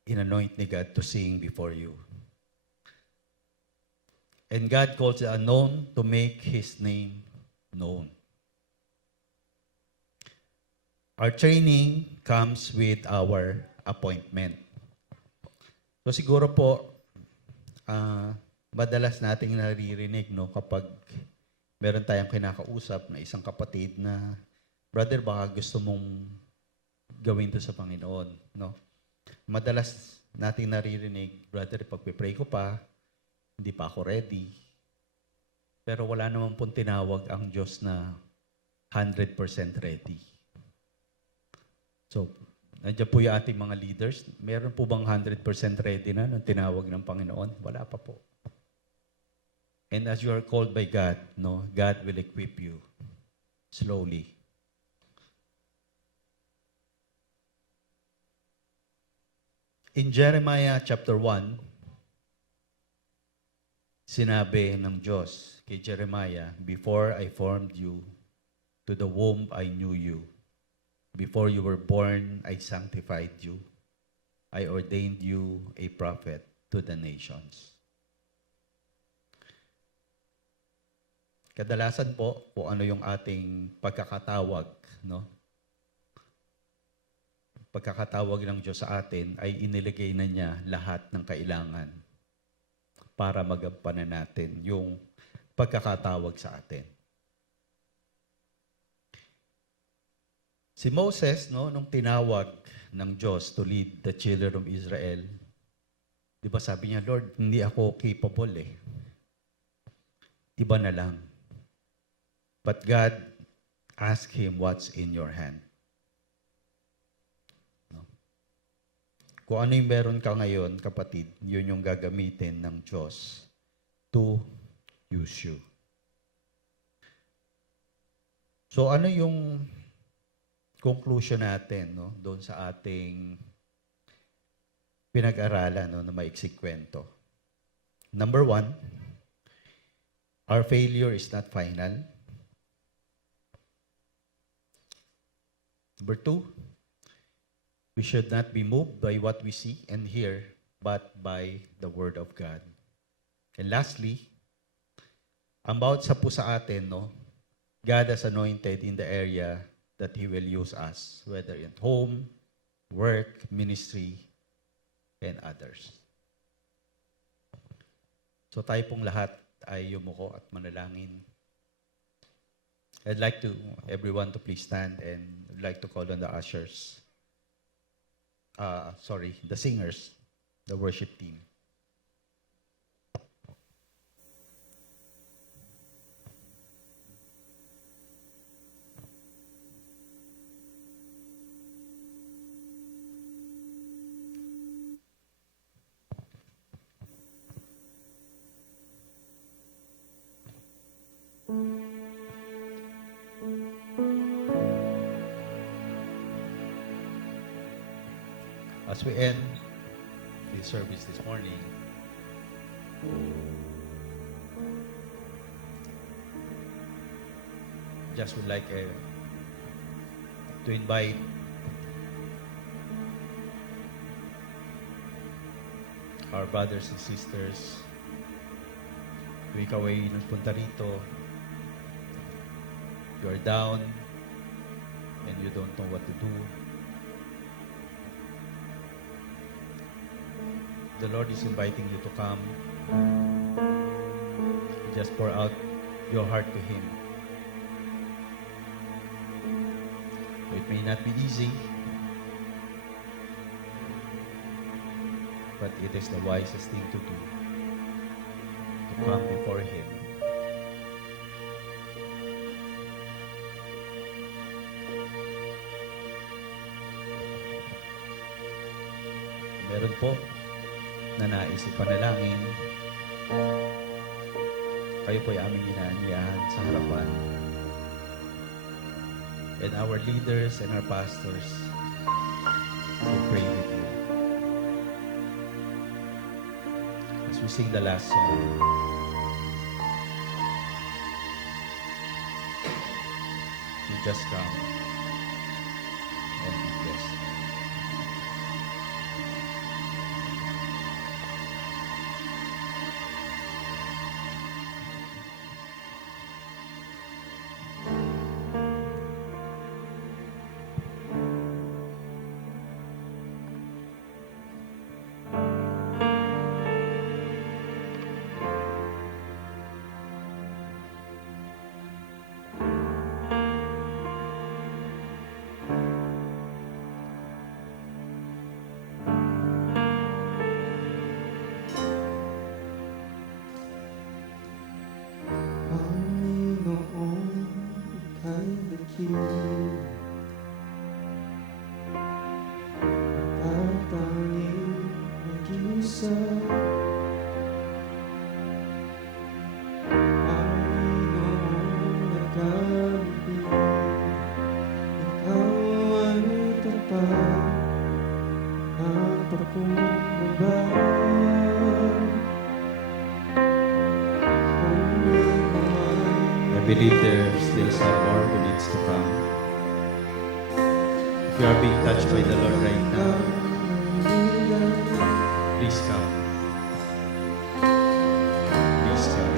in-anoint ni God to sing before you. And God calls the unknown to make His name known. Our training comes with our appointment. So siguro po, madalas nating naririnig, no, kapag meron tayong kinakausap na isang kapatid na, brother, baka gusto mong gawin to sa Panginoon. No? Madalas nating naririnig, brother, pag-pray ko pa, hindi pa ako ready. Pero wala naman pong tinawag ang Diyos na 100% ready. So, nandiyan po yung ating mga leaders. Meron po bang 100% ready na nung tinawag ng Panginoon? Wala pa po. And as you are called by God, no, God will equip you slowly. In Jeremiah chapter 1, sinabi ng Diyos kay Jeremiah, Before I formed you, to the womb I knew you. Before you were born, I sanctified you. I ordained you a prophet to the nations. Kadalasan po, kung ano yung ating pagkakatawag, no? Pagkakatawag ng Diyos sa atin ay iniligay na niya lahat ng kailangan para magampanan natin yung pagkakatawag sa atin. Si Moses, no, nung tinawag ng Diyos to lead the children of Israel, di ba sabi niya, Lord, hindi ako capable eh. Iba na lang. But God asked him, what's in your hand? No? Kung ano yung meron ka ngayon, kapatid, yun yung gagamitin ng Diyos to use you. So ano yung conclusion natin, no, doon sa ating pinag-aralan, no, na maiksik kwento? Number 1, our failure is not final. Number 2, we should not be moved by what we see and hear, but by the Word of God. And lastly, about sa po sa atin, no, God has anointed in the area that He will use us, whether at home, work, ministry, and others. So tayo pong lahat ay yumuko at manalangin. I'd like to everyone to please stand, and I'd like to call on the ushers. The singers, the worship team. as we end the service this morning, just would like to invite our brothers and sisters. Kung ikaw ay nagpunta rito, you are down and you don't know what to do, the Lord is inviting you to come. Just pour out your heart to Him. It may not be easy, but it is the wisest thing to do, to come before Him. Meron po na nais ipanalangin, kayo po ay aming inaanyayahan sa harapan. And our leaders and our pastors will pray with you. As we sing the last song, you just come and be blessed. Panginoon, ika'y dakil, tatanging mag-isa. Panginoon, nagkampi, ikaw ay tapat, ang pagkumbaba. I believe there's still some more who needs to come. If you are being touched by the Lord right now, please come. Please come.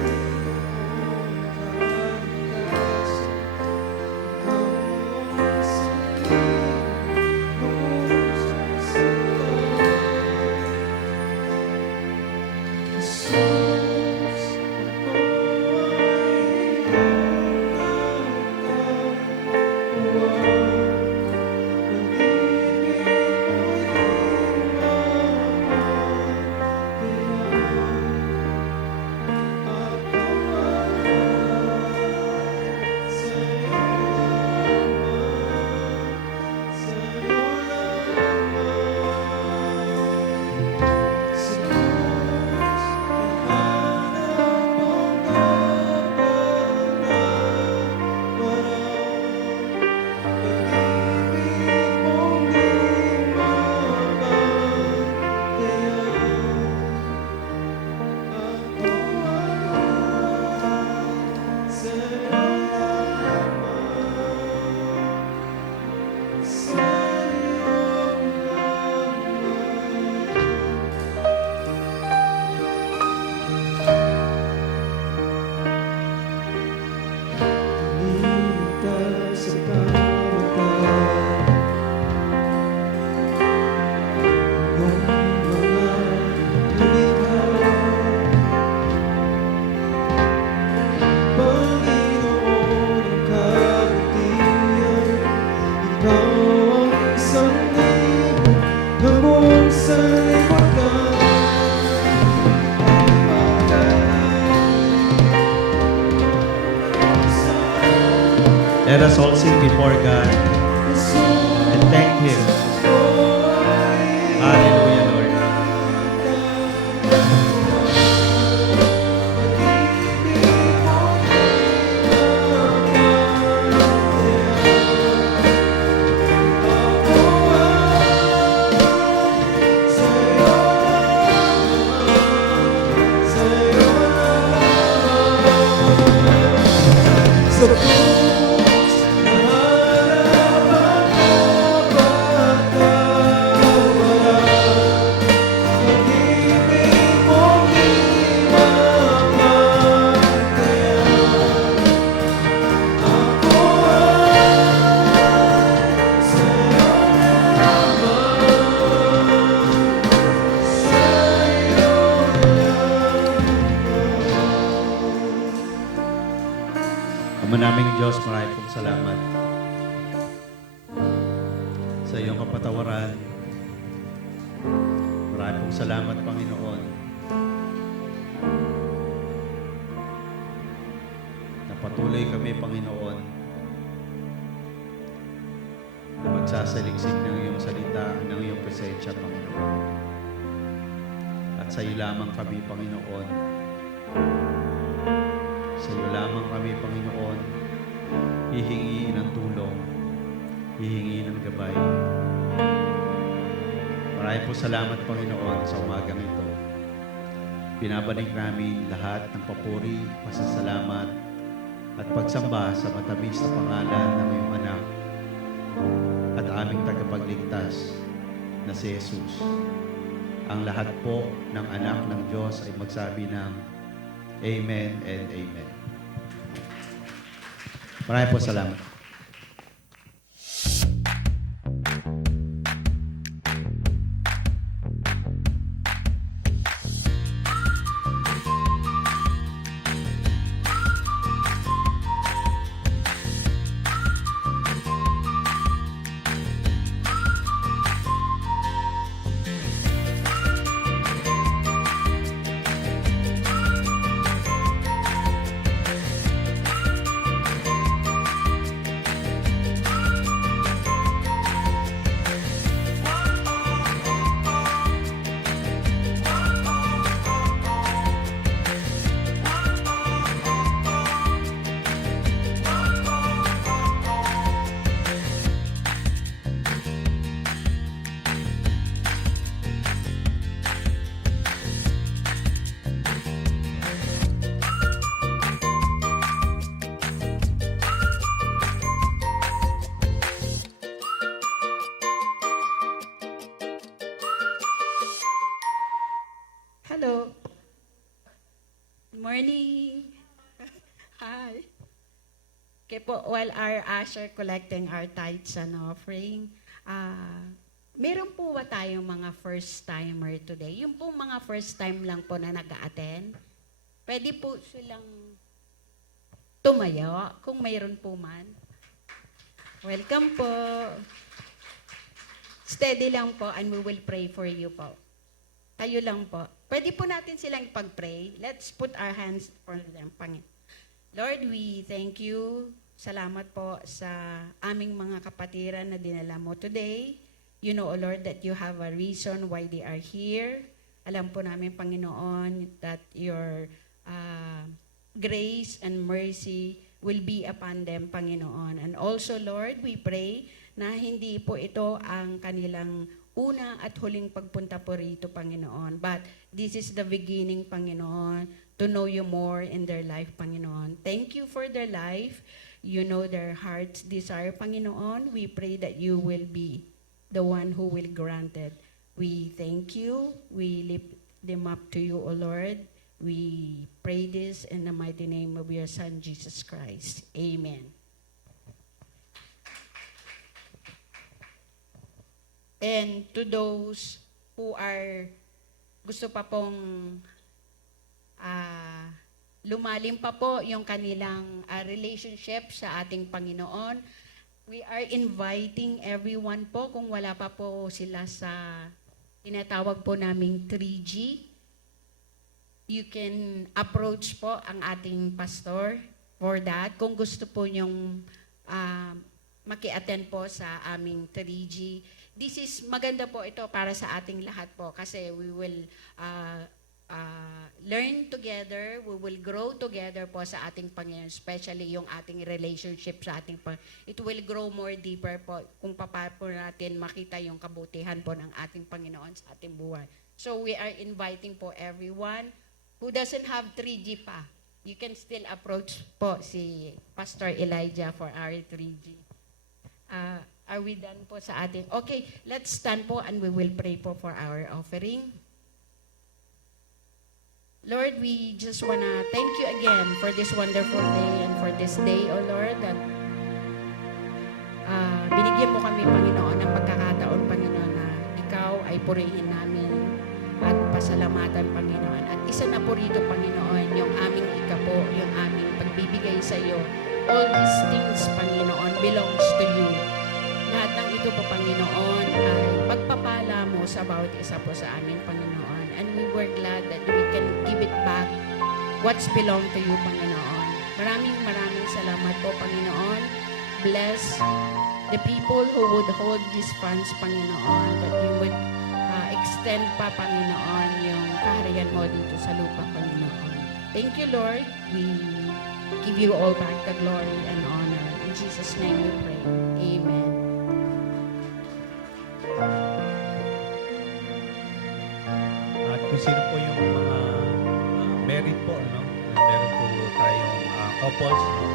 Let us all sing before God and thank Him. Hallelujah, Lord. Ama naming Diyos, maraming pong salamat sa iyong kapatawaran. Maraming pong salamat, Panginoon, na patuloy kami, Panginoon, na magsasaliksik ng iyong salita, ng iyong presensya, Panginoon. At sa iyo lamang kami, Panginoon. Sa iyo lamang kami, Panginoon, hihingi ng tulong, hihingi ng gabay. Maraming po salamat, Panginoon, sa umagang ito. Binabalik namin lahat ng papuri, pasasalamat, at pagsamba sa matamis na pangalan ng iyong anak at aming tagapagligtas na si Jesus. Ang lahat po ng anak ng Diyos ay magsabi ng Amen and Amen. Maraming po salamat. Hello. Good morning. Hi. Okay po, while our usher collecting our tithes and offering, meron po ba tayong mga first-timer today? Yung po mga first-time lang po na nag-a-attend, pwede po silang tumayo kung mayroon po man. Welcome po. Steady lang po and we will pray for you po. Tayo lang po. Pwede po natin silang ipag-pray. Let's put our hands for them. Lord, we thank you. Salamat po sa aming mga kapatiran na dinala mo today. You know, O Lord, that you have a reason why they are here. Alam po namin, Panginoon, that your grace and mercy will be upon them, Panginoon. And also, Lord, we pray na hindi po ito ang kanilang una at huling pagpunta po rito, Panginoon. But this is the beginning, Panginoon, to know you more in their life, Panginoon. Thank you for their life. You know their heart's desire, Panginoon. We pray that you will be the one who will grant it. We thank you. We lift them up to you, O Lord. We pray this in the mighty name of your Son, Jesus Christ. Amen. And to those who are gusto pa pong lumalim pa po yung kanilang relationship sa ating Panginoon, we are inviting everyone po kung wala pa po sila sa tinatawag po naming 3G. You can approach po ang ating pastor for that. Kung gusto po nyong maki-attend po sa aming 3G, this is maganda po ito para sa ating lahat po kasi we will learn together, we will grow together po sa ating Panginoon, especially yung ating relationship sa ating Panginoon. It will grow more deeper po kung paano po natin makita yung kabutihan po ng ating Panginoon sa ating buhay. So we are inviting po everyone who doesn't have 3G pa. You can still approach po si Pastor Elijah for our 3G. Are we done po sa ating? Okay, let's stand po and we will pray po for our offering. Lord, we just wanna thank you again for this wonderful day and for this day, O Lord, that binigyan mo kami, Panginoon, ng pagkakataon, Panginoon, na ikaw ay purihin namin at pasalamatan, Panginoon. At isa na po rito, Panginoon, yung aming ikapo, yung aming pagbibigay sa iyo all these things, Panginoon, belongs to you. Lahat ng ito po, Panginoon, ay pagpapala mo sa bawat isa po sa amin, Panginoon. And we were glad that we can give it back what's belong to you, Panginoon. Maraming salamat po, Panginoon. Bless the people who would hold these funds, Panginoon, that you would extend pa, Panginoon, yung kaharian mo dito sa lupa, Panginoon. Thank you, Lord. We give you all back the glory and honor. In Jesus' name we pray. Amen. At kung sino po yung mga married po, no? Meron po tayong couples, no?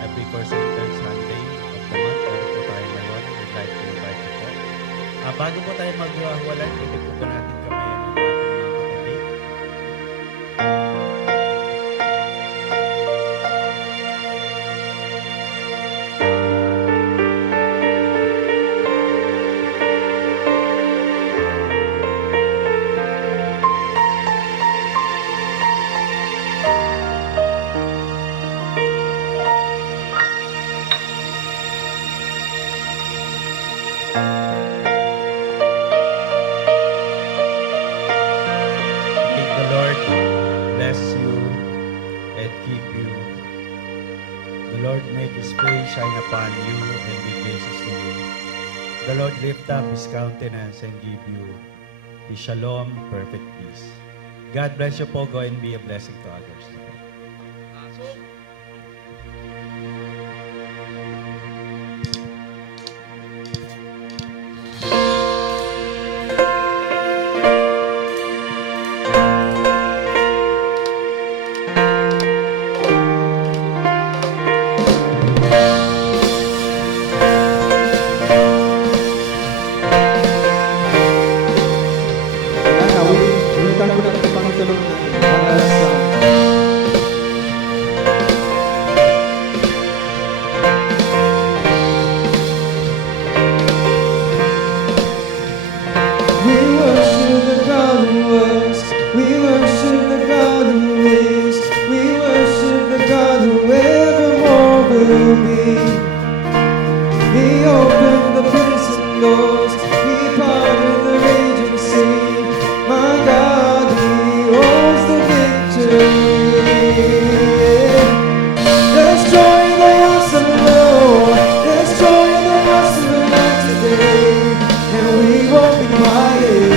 Every first and third Sunday of the month, meron po tayo ngayon. We'd like to invite you po. Bago po tayo maghiwalay, pwede po ba natin kamay ang ating mga kapatid? May the Lord bless you and keep you. The Lord make His face shine upon you and be gracious to you. The Lord lift up His countenance and give you His shalom, perfect peace. God bless you po. Go and be a blessing to others. Ulitan ko na ito pangitulong natin para sa We worship the God who was. We worship the God who is. We worship the God who evermore will be. He opened the prison doors. He parted the raging sea. My God, He holds the victory. There's joy in the house of the Lord. There's joy in the house of the Lord today. And we won't be quiet.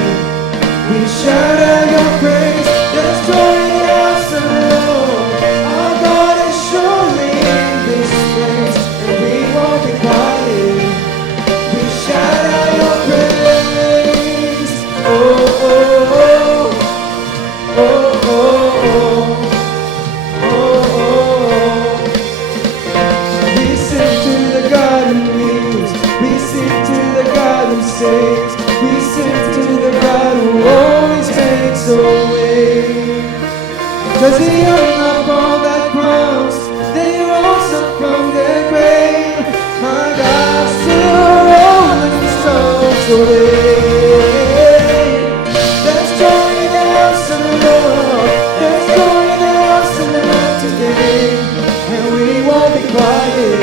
We shout out your praise. There's joy in the house of the Lord. Our God is surely in this place. And we won't be quiet. We shout out your praise. Oh, oh, oh. Oh, oh, oh. Oh, oh. We sing to the God who heals. We sing to the God who saves. We sing to the God who always makes a way. 'Cause He hung up on that cross, then He rose up from the grave. My God, still rolling the stones away. There's joy in the house of the Lord. There's joy in the house of the Lord today. And we won't be quiet.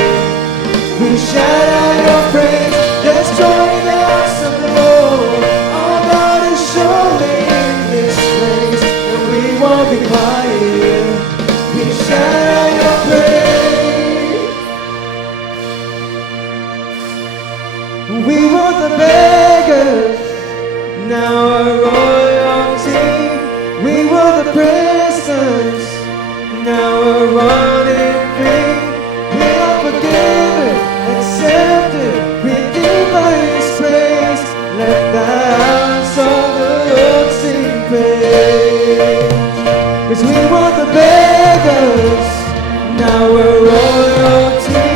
We shout out your praise. There's joy in the house of the Lord. Our God is surely in this place. And we won't be quiet. We shout out your praise. We were the beggars, now our royalty. We were the prisoners, now we're running free. We are forgiven, accepted, redeemed by His grace. Let the house of the Lord sing praise. 'Cause we were the beggars, now we're royalty.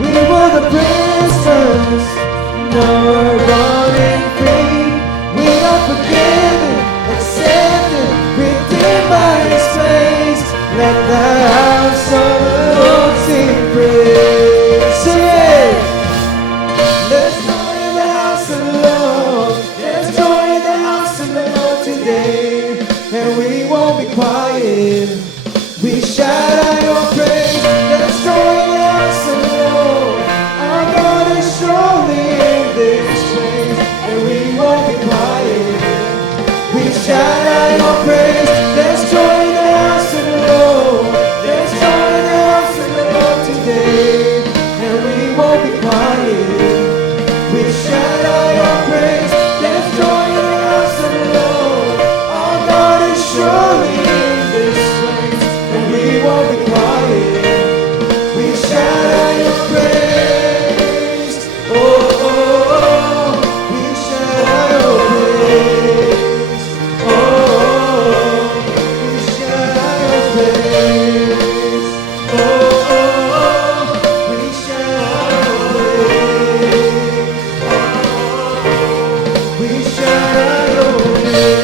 We were the prisoners, now we're running free. We are forgiven, accepted, redeemed by His grace. Let the house of the Lord sing praise. Sing it! There's joy in the house of the Lord. There's joy in the house of the Lord today. And we won't be quiet. We shout out your praise. There's joy in the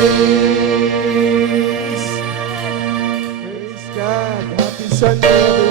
Praise God. Happy Sunday,